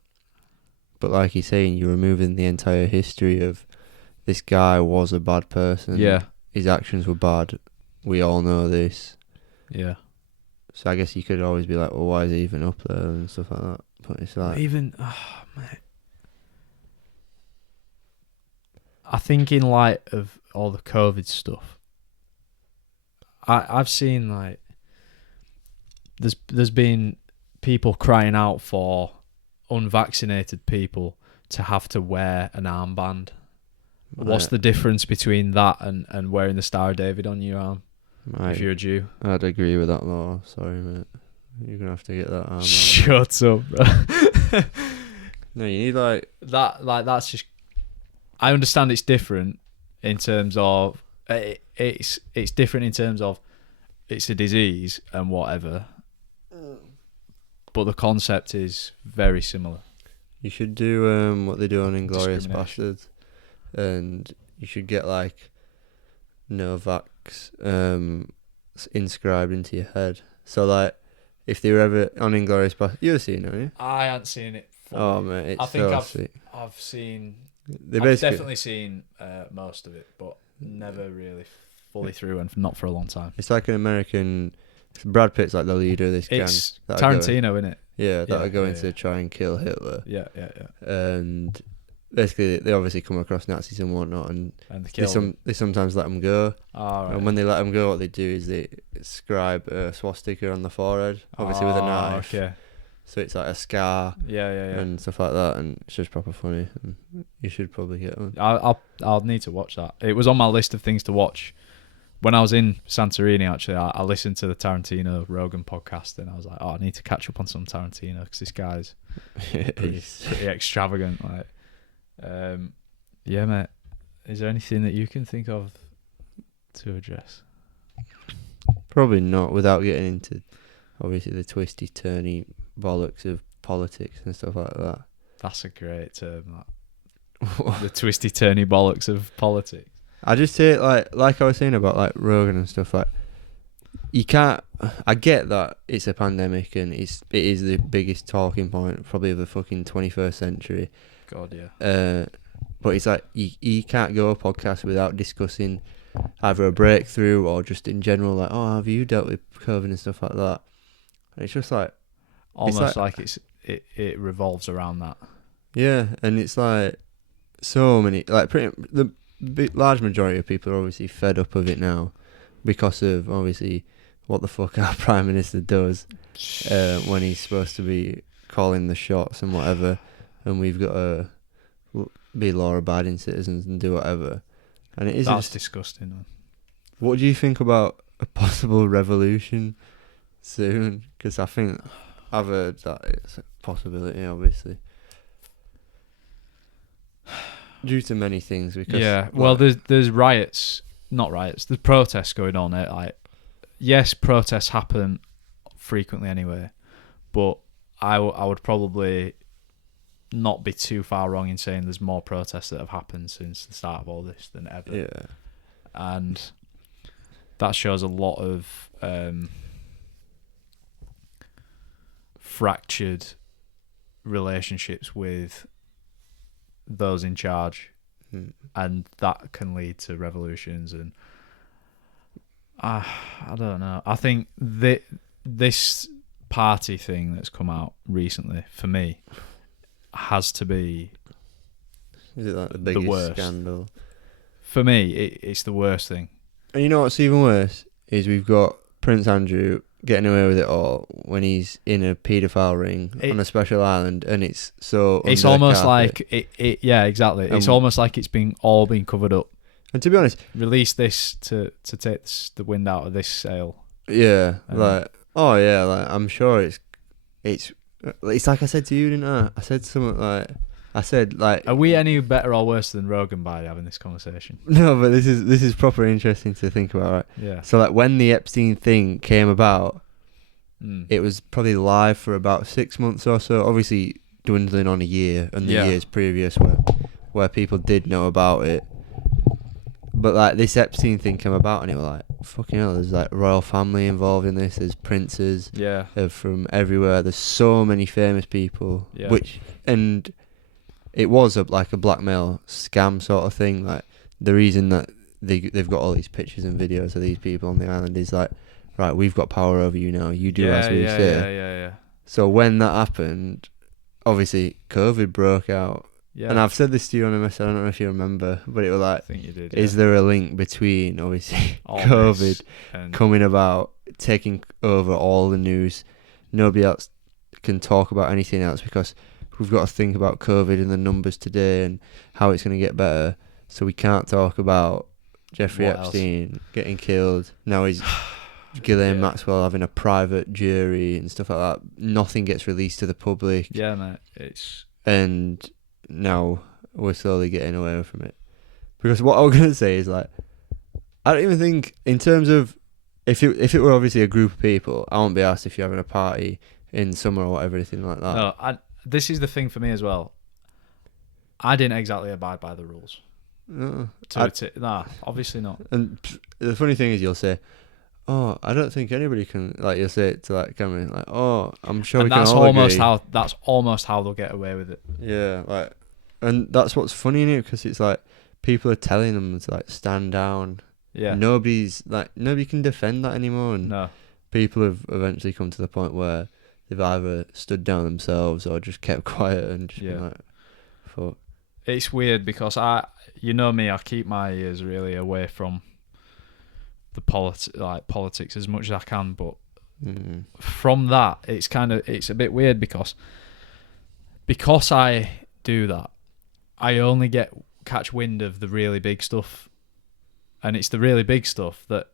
but like you're saying, you're removing the entire history of this guy was a bad person. Yeah, his actions were bad. We all know this. Yeah. So I guess you could always be like, well, why is he even up there and stuff like that? But it's like, mate, I think in light of all the COVID stuff, I've seen like there's been people crying out for unvaccinated people to have to wear an armband. What's the difference between that and wearing the Star of David on your arm? If you're a Jew, I'd agree with that law. Sorry, mate. You're gonna have to get that arm. Shut up, bro. No, you need like that. Like that's just. I understand it's different in terms of it's different in terms of it's a disease and whatever, but the concept is very similar. You should do what they do on Inglourious Bastards, and you should get like no vax inscribed into your head. So like, if they were ever on Inglourious Bastards, you've seen it, haven't you? I hadn't seen it. Fully. Oh man, it's I think so I've sweet. I've seen. I've definitely seen most of it, but never really fully through, and not for a long time. It's like an American. Brad Pitt's like the leader of this gang. It's Tarantino, isn't it? Yeah, that are going to try and kill Hitler. Yeah. And basically, they obviously come across Nazis and whatnot, and they sometimes let them go. Oh, right. And when they let them go, what they do is they scribe a swastika on the forehead, obviously with a knife. Okay. So it's like a scar. Yeah. And stuff like that, and it's just proper funny. And you should probably get one. I'll need to watch that. It was on my list of things to watch. When I was in Santorini, actually, I listened to the Tarantino Rogan podcast, and I was like, oh, I need to catch up on some Tarantino because this guy's pretty extravagant. Like, yeah, mate. Is there anything that you can think of to address? Probably not, without getting into obviously the twisty, turny bollocks of politics and stuff like that. That's a great term. That. The twisty, turny bollocks of politics. I just say it like I was saying about like Rogan and stuff, like you can't. I get that it's a pandemic and it is the biggest talking point probably of the fucking 21st century. God, yeah. But it's like you can't go a podcast without discussing either a breakthrough or just in general, like, oh, have you dealt with COVID and stuff like that? And it's just like almost like it revolves around that. Yeah, and it's like so many, like large majority of people are obviously fed up of it now because of obviously what the fuck our Prime Minister does when he's supposed to be calling the shots and whatever, and we've got to be law-abiding citizens and do whatever. And it is That's disgusting, man. What do you think about a possible revolution soon? Because I think I've heard that it's a possibility, obviously, due to many things. Because well, there's riots, not riots. There's protests going on. Like, yes, protests happen frequently anyway, but I would probably not be too far wrong in saying there's more protests that have happened since the start of all this than ever. Yeah, and that shows a lot of fractured relationships with those in charge, and that can lead to revolutions. And I don't know. I think this party thing that's come out recently, for me, has to be is it like the biggest worst scandal? For me, it's the worst thing. And you know what's even worse is we've got Prince Andrew getting away with it all when he's in a paedophile ring on a special island, and it's so. It's almost like it. Yeah, exactly. It's almost like it's been covered up. And to be honest, release this to take the wind out of this sail. Yeah, like I'm sure it's like I said to you, didn't I? I said something like, are we any better or worse than Rogan by having this conversation? No, but this is proper interesting to think about, right? Yeah. So like when the Epstein thing came about, it was probably live for about 6 months or so, obviously dwindling on a year and the years previous where people did know about it. But like this Epstein thing came about, and it was like, fucking hell, there's like royal family involved in this, there's princes from everywhere, there's so many famous people, and it was like a blackmail scam sort of thing. Like the reason that they've got all these pictures and videos of these people on the island is like, right, we've got power over you now, you do as we say. Yeah. So when that happened, obviously COVID broke out. Yeah. And I've said this to you on a message, I don't know if you remember, but it was like, I think you did, is there a link between, obviously, COVID coming about, taking over all the news? Nobody else can talk about anything else because we've got to think about COVID and the numbers today and how it's going to get better. So we can't talk about Jeffrey Epstein getting killed. Now he's Ghislaine Maxwell having a private jury and stuff like that. Nothing gets released to the public. Yeah, mate. And now we're slowly getting away from it. Because what I was going to say is, like, I don't even think, in terms of, if it were obviously a group of people, I won't be asked if you're having a party in summer or whatever, anything like that. No, this is the thing for me as well. I didn't exactly abide by the rules. No. Nah, obviously not. And the funny thing is, you'll say, oh, I don't think anybody can, like, you'll say it to like Cameron, like, oh, I'm sure we can all agree. That's almost how they'll get away with it. Yeah, like, and that's what's funny in it, because it's like people are telling them to like stand down. Yeah. Nobody can defend that anymore, and people have eventually come to the point where they've either stood down themselves or just kept quiet and just been like, fuck. It's weird because you know me, I keep my ears really away from the politics as much as I can, but from that, it's a bit weird because I do that, I only catch wind of the really big stuff, and it's the really big stuff that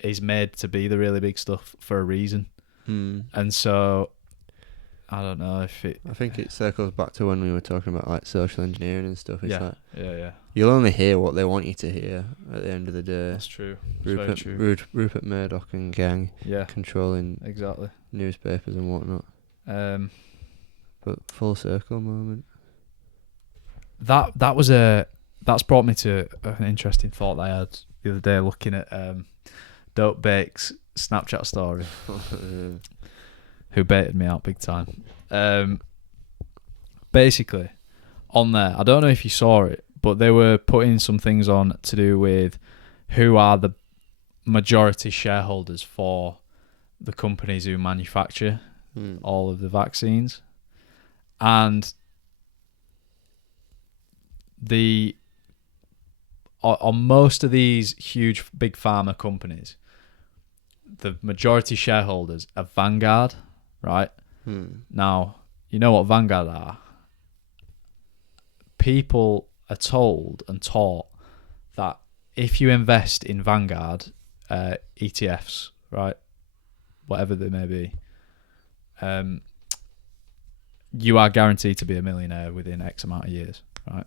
is made to be the really big stuff for a reason. And so I don't know if it. I think it circles back to when we were talking about like social engineering and stuff. It's like, yeah. You'll only hear what they want you to hear at the end of the day. That's true. Rupert Murdoch and gang. Yeah. Controlling newspapers and whatnot. But full circle moment. That's brought me to an interesting thought that I had the other day looking at Dope Bake's Snapchat story. Who baited me out big time. Basically, on there, I don't know if you saw it, but they were putting some things on to do with who are the majority shareholders for the companies who manufacture all of the vaccines. And on most of these huge big pharma companies, the majority shareholders of Vanguard, right? Now, you know what Vanguard are? People are told and taught that if you invest in Vanguard ETFs, right, whatever they may be, you are guaranteed to be a millionaire within X amount of years, right?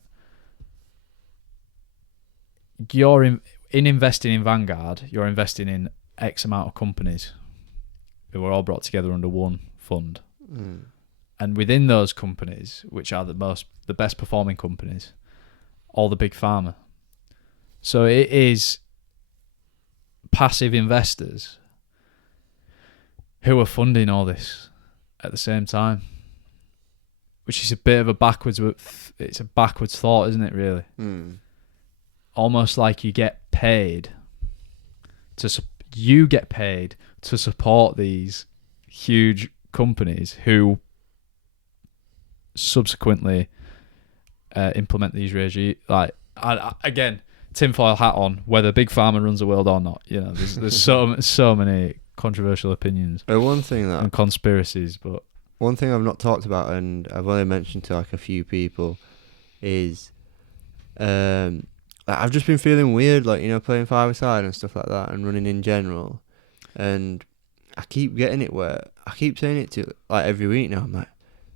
You're in investing in Vanguard, you're investing in X amount of companies who are all brought together under one fund. And within those companies, which are the best performing companies, all the big pharma. So it is passive investors who are funding all this at the same time, which is a bit of a backwards thought, isn't it, really? Almost like you get paid to support these huge companies who subsequently implement these regimes. Like, again, tinfoil hat on, whether Big Pharma runs the world or not. You know, there's so many controversial opinions and conspiracies. But one thing I've not talked about, and I've only mentioned to like a few people, is I've just been feeling weird, like, you know, playing five-a-side and stuff like that, and running in general. And I keep getting it where I keep saying it to like every week now. I'm like,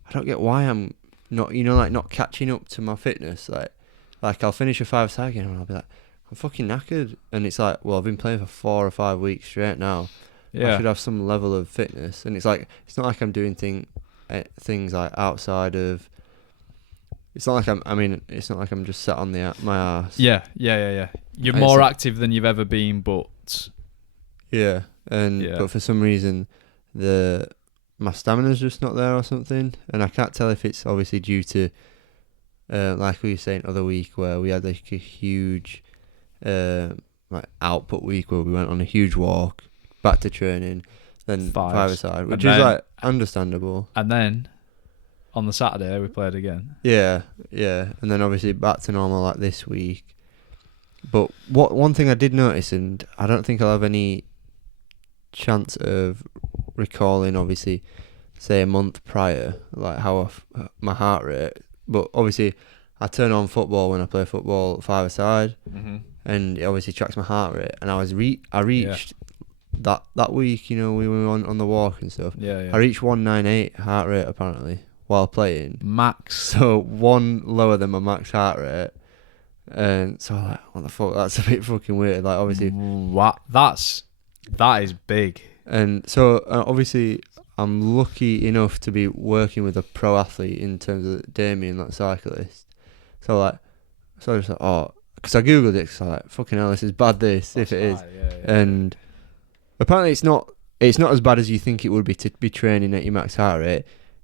I don't get why I'm not, you know, like not catching up to my fitness. Like I'll finish a five-a-side game and I'll be like, I'm fucking knackered. And it's like, well, I've been playing for 4 or 5 weeks straight now. I should have some level of fitness. And it's like, it's not like I'm doing things like outside of. It's not like it's not like I'm just sat on my ass. Yeah. You're more active than you've ever been, but yeah, but for some reason, my stamina's just not there or something, and I can't tell if it's obviously due to, like we were saying other week where we had like a huge, like output week where we went on a huge walk, back to training, then five-a-side, which is like understandable, and then. On the Saturday, we played again. Yeah. And then obviously back to normal like this week. But one thing I did notice, and I don't think I'll have any chance of recalling, obviously, say a month prior, like how my heart rate. But obviously, I turn on football when I play football five-a-side, and it obviously tracks my heart rate. And I reached that week, you know, we were on the walk and stuff. I reached 198 heart rate apparently. While playing max, so one lower than my max heart rate, and so like, what the fuck? That's a bit fucking weird. Like, obviously, that is big. And so obviously, I'm lucky enough to be working with a pro athlete in terms of Damien, that cyclist. So I was like, oh, because I googled it, because I'm like, fucking hell, this is bad. If it is, and apparently it's not as bad as you think it would be to be training at your max heart rate.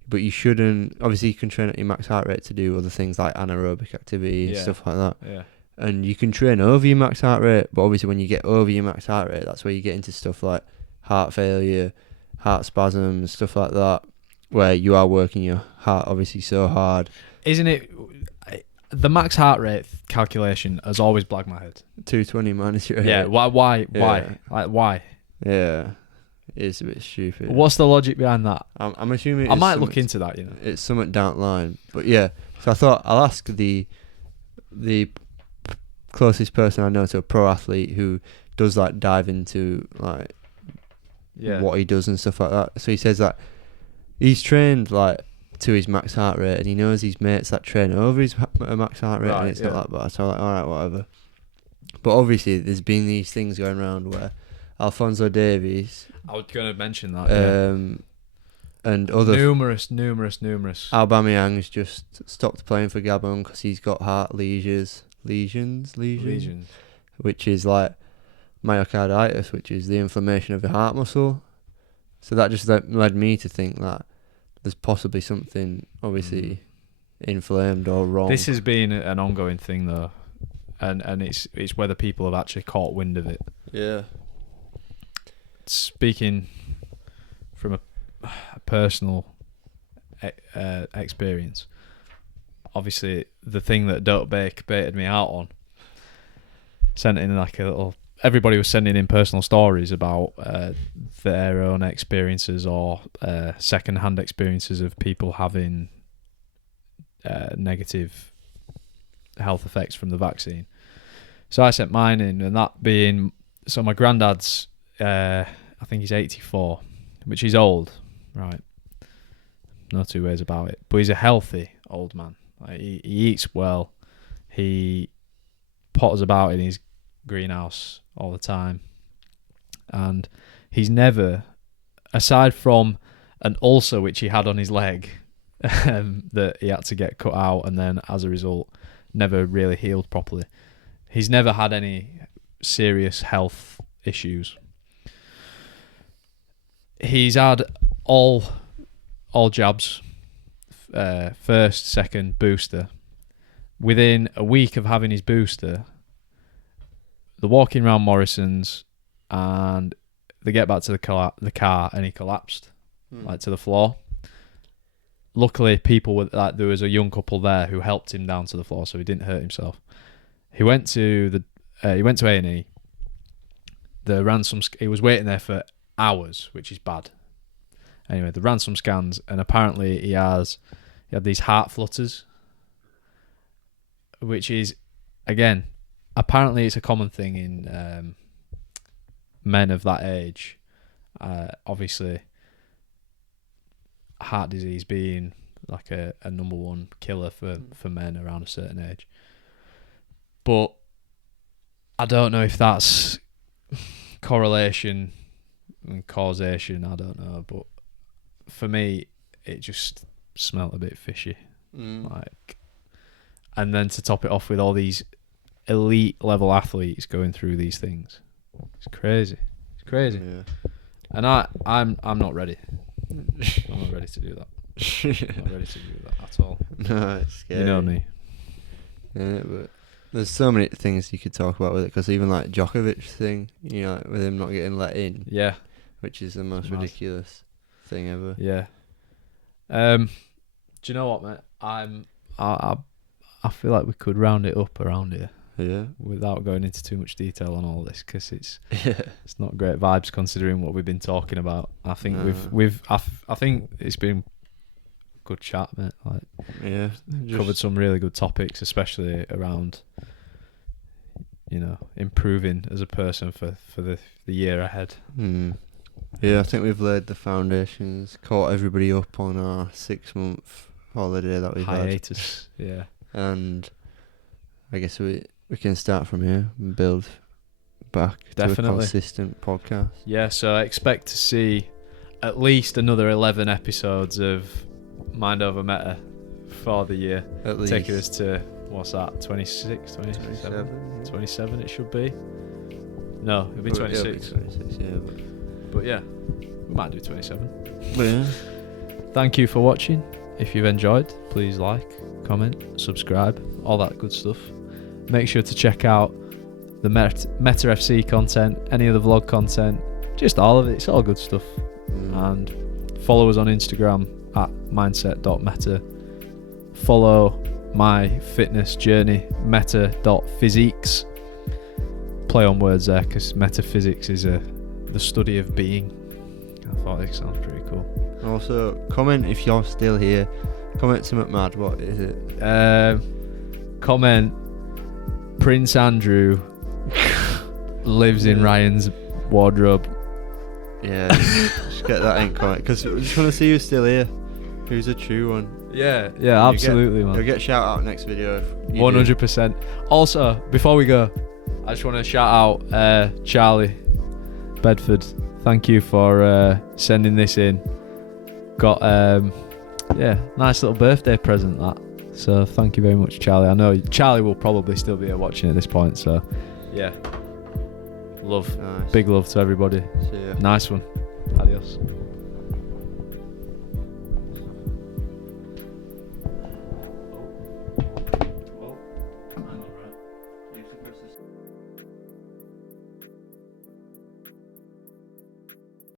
But you shouldn't. Obviously, you can train at your max heart rate to do other things like anaerobic activity and stuff like that. Yeah. And you can train over your max heart rate, but obviously, when you get over your max heart rate, that's where you get into stuff like heart failure, heart spasms, stuff like that, where you are working your heart obviously so hard. Isn't it? The max heart rate calculation has always blagged my head. 220 minus your head. Yeah. Why? Like, why? Yeah. It's a bit stupid. What's the logic behind that? I'm assuming I might look into that, you know. It's something down the line. But yeah, so I thought I'll ask the closest person I know to a pro athlete who does like dive into like what he does and stuff like that. So he says that he's trained like to his max heart rate, and he knows his mates that train over his max heart rate, and it's not that bad. So I'm like, all right, whatever. But obviously, there's been these things going around where Alphonso Davies. I was going to mention that. And other numerous. Aubameyang's just stopped playing for Gabon because he's got heart lesions, which is like myocarditis, which is the inflammation of the heart muscle. So that just led me to think that there's possibly something obviously inflamed or wrong. This has been an ongoing thing though, and it's whether people have actually caught wind of it. Yeah. Speaking from a personal experience, obviously the thing that Dope Bake baited me out on, sent in like a little everybody was sending in personal stories about their own experiences or second-hand experiences of people having negative health effects from the vaccine. So I sent mine in, and that being, so my granddad's, I think he's 84, which is old, right? No two ways about it. But he's a healthy old man. Like, he eats well. He potters about in his greenhouse all the time. And he's never, aside from an ulcer which he had on his leg that he had to get cut out, and then as a result never really healed properly, he's never had any serious health issues. He's had all jabs, first, second, booster. Within a week of having his booster, they're walking around Morrison's, and they get back to the car, and he collapsed, like, to the floor. Luckily, people were like, there was a young couple there who helped him down to the floor, so he didn't hurt himself. He went to A&E. He was waiting there for hours, which is bad. Anyway, they ran some scans, and apparently he had these heart flutters, which is, again, apparently it's a common thing in men of that age. Obviously, heart disease being like a number one killer for men around a certain age. But I don't know if that's correlation and causation, I don't know. But for me, it just smelt a bit fishy. Like, and then to top it off with all these elite level athletes going through these things, it's crazy. It's crazy. Yeah. And I'm not ready. I'm not ready to do that. I'm not ready to do that at all. No, it's scary. You know me. Yeah, but there's so many things you could talk about with it, because even like Djokovic thing, you know, with him not getting let in. Yeah. Which is the most ridiculous thing ever. Yeah. Do you know what, mate? I feel like we could round it up around here. Yeah. Without going into too much detail on all this, because it's not great vibes considering what we've been talking about. I think I think it's been a good chat, mate. Like, yeah, covered some really good topics, especially around, you know, improving as a person for the year ahead. Yeah, I think we've laid the foundations, caught everybody up on our 6-month holiday that we've hiatus. Yeah. And I guess we can start from here and build back to a consistent podcast. Yeah, so I expect to see at least another 11 episodes of Mind Over Meta for the year. At least. Taking us to, what's that, 26, 27? 27 it should be. No, it'll be 26. It'll be 26, yeah. But yeah, we might do 27. But yeah. Thank you for watching. If you've enjoyed, please like, comment, subscribe, all that good stuff. Make sure to check out the Meta FC content, any other vlog content, just all of it. It's all good stuff. And follow us on Instagram at mindset.meta. Follow my fitness journey, meta.physiques. Play on words there, because metaphysics is the study of being. I thought it sounds pretty cool. Also, comment if you're still here. Comment something mad. What is it? Comment Prince Andrew lives in Ryan's wardrobe. Yeah, just get that in comment, because we just want to see who's still here. Who's a true one? Yeah, absolutely, man. You'll get shout out next video. 100%. Also, before we go, I just want to shout out Charlie Bedford. Thank you for sending this in. Got nice little birthday present that. So thank you very much, Charlie. I know Charlie will probably still be here watching at this point. So yeah, love, nice. Big love to everybody. See ya. Nice one. Adios. You have to press this.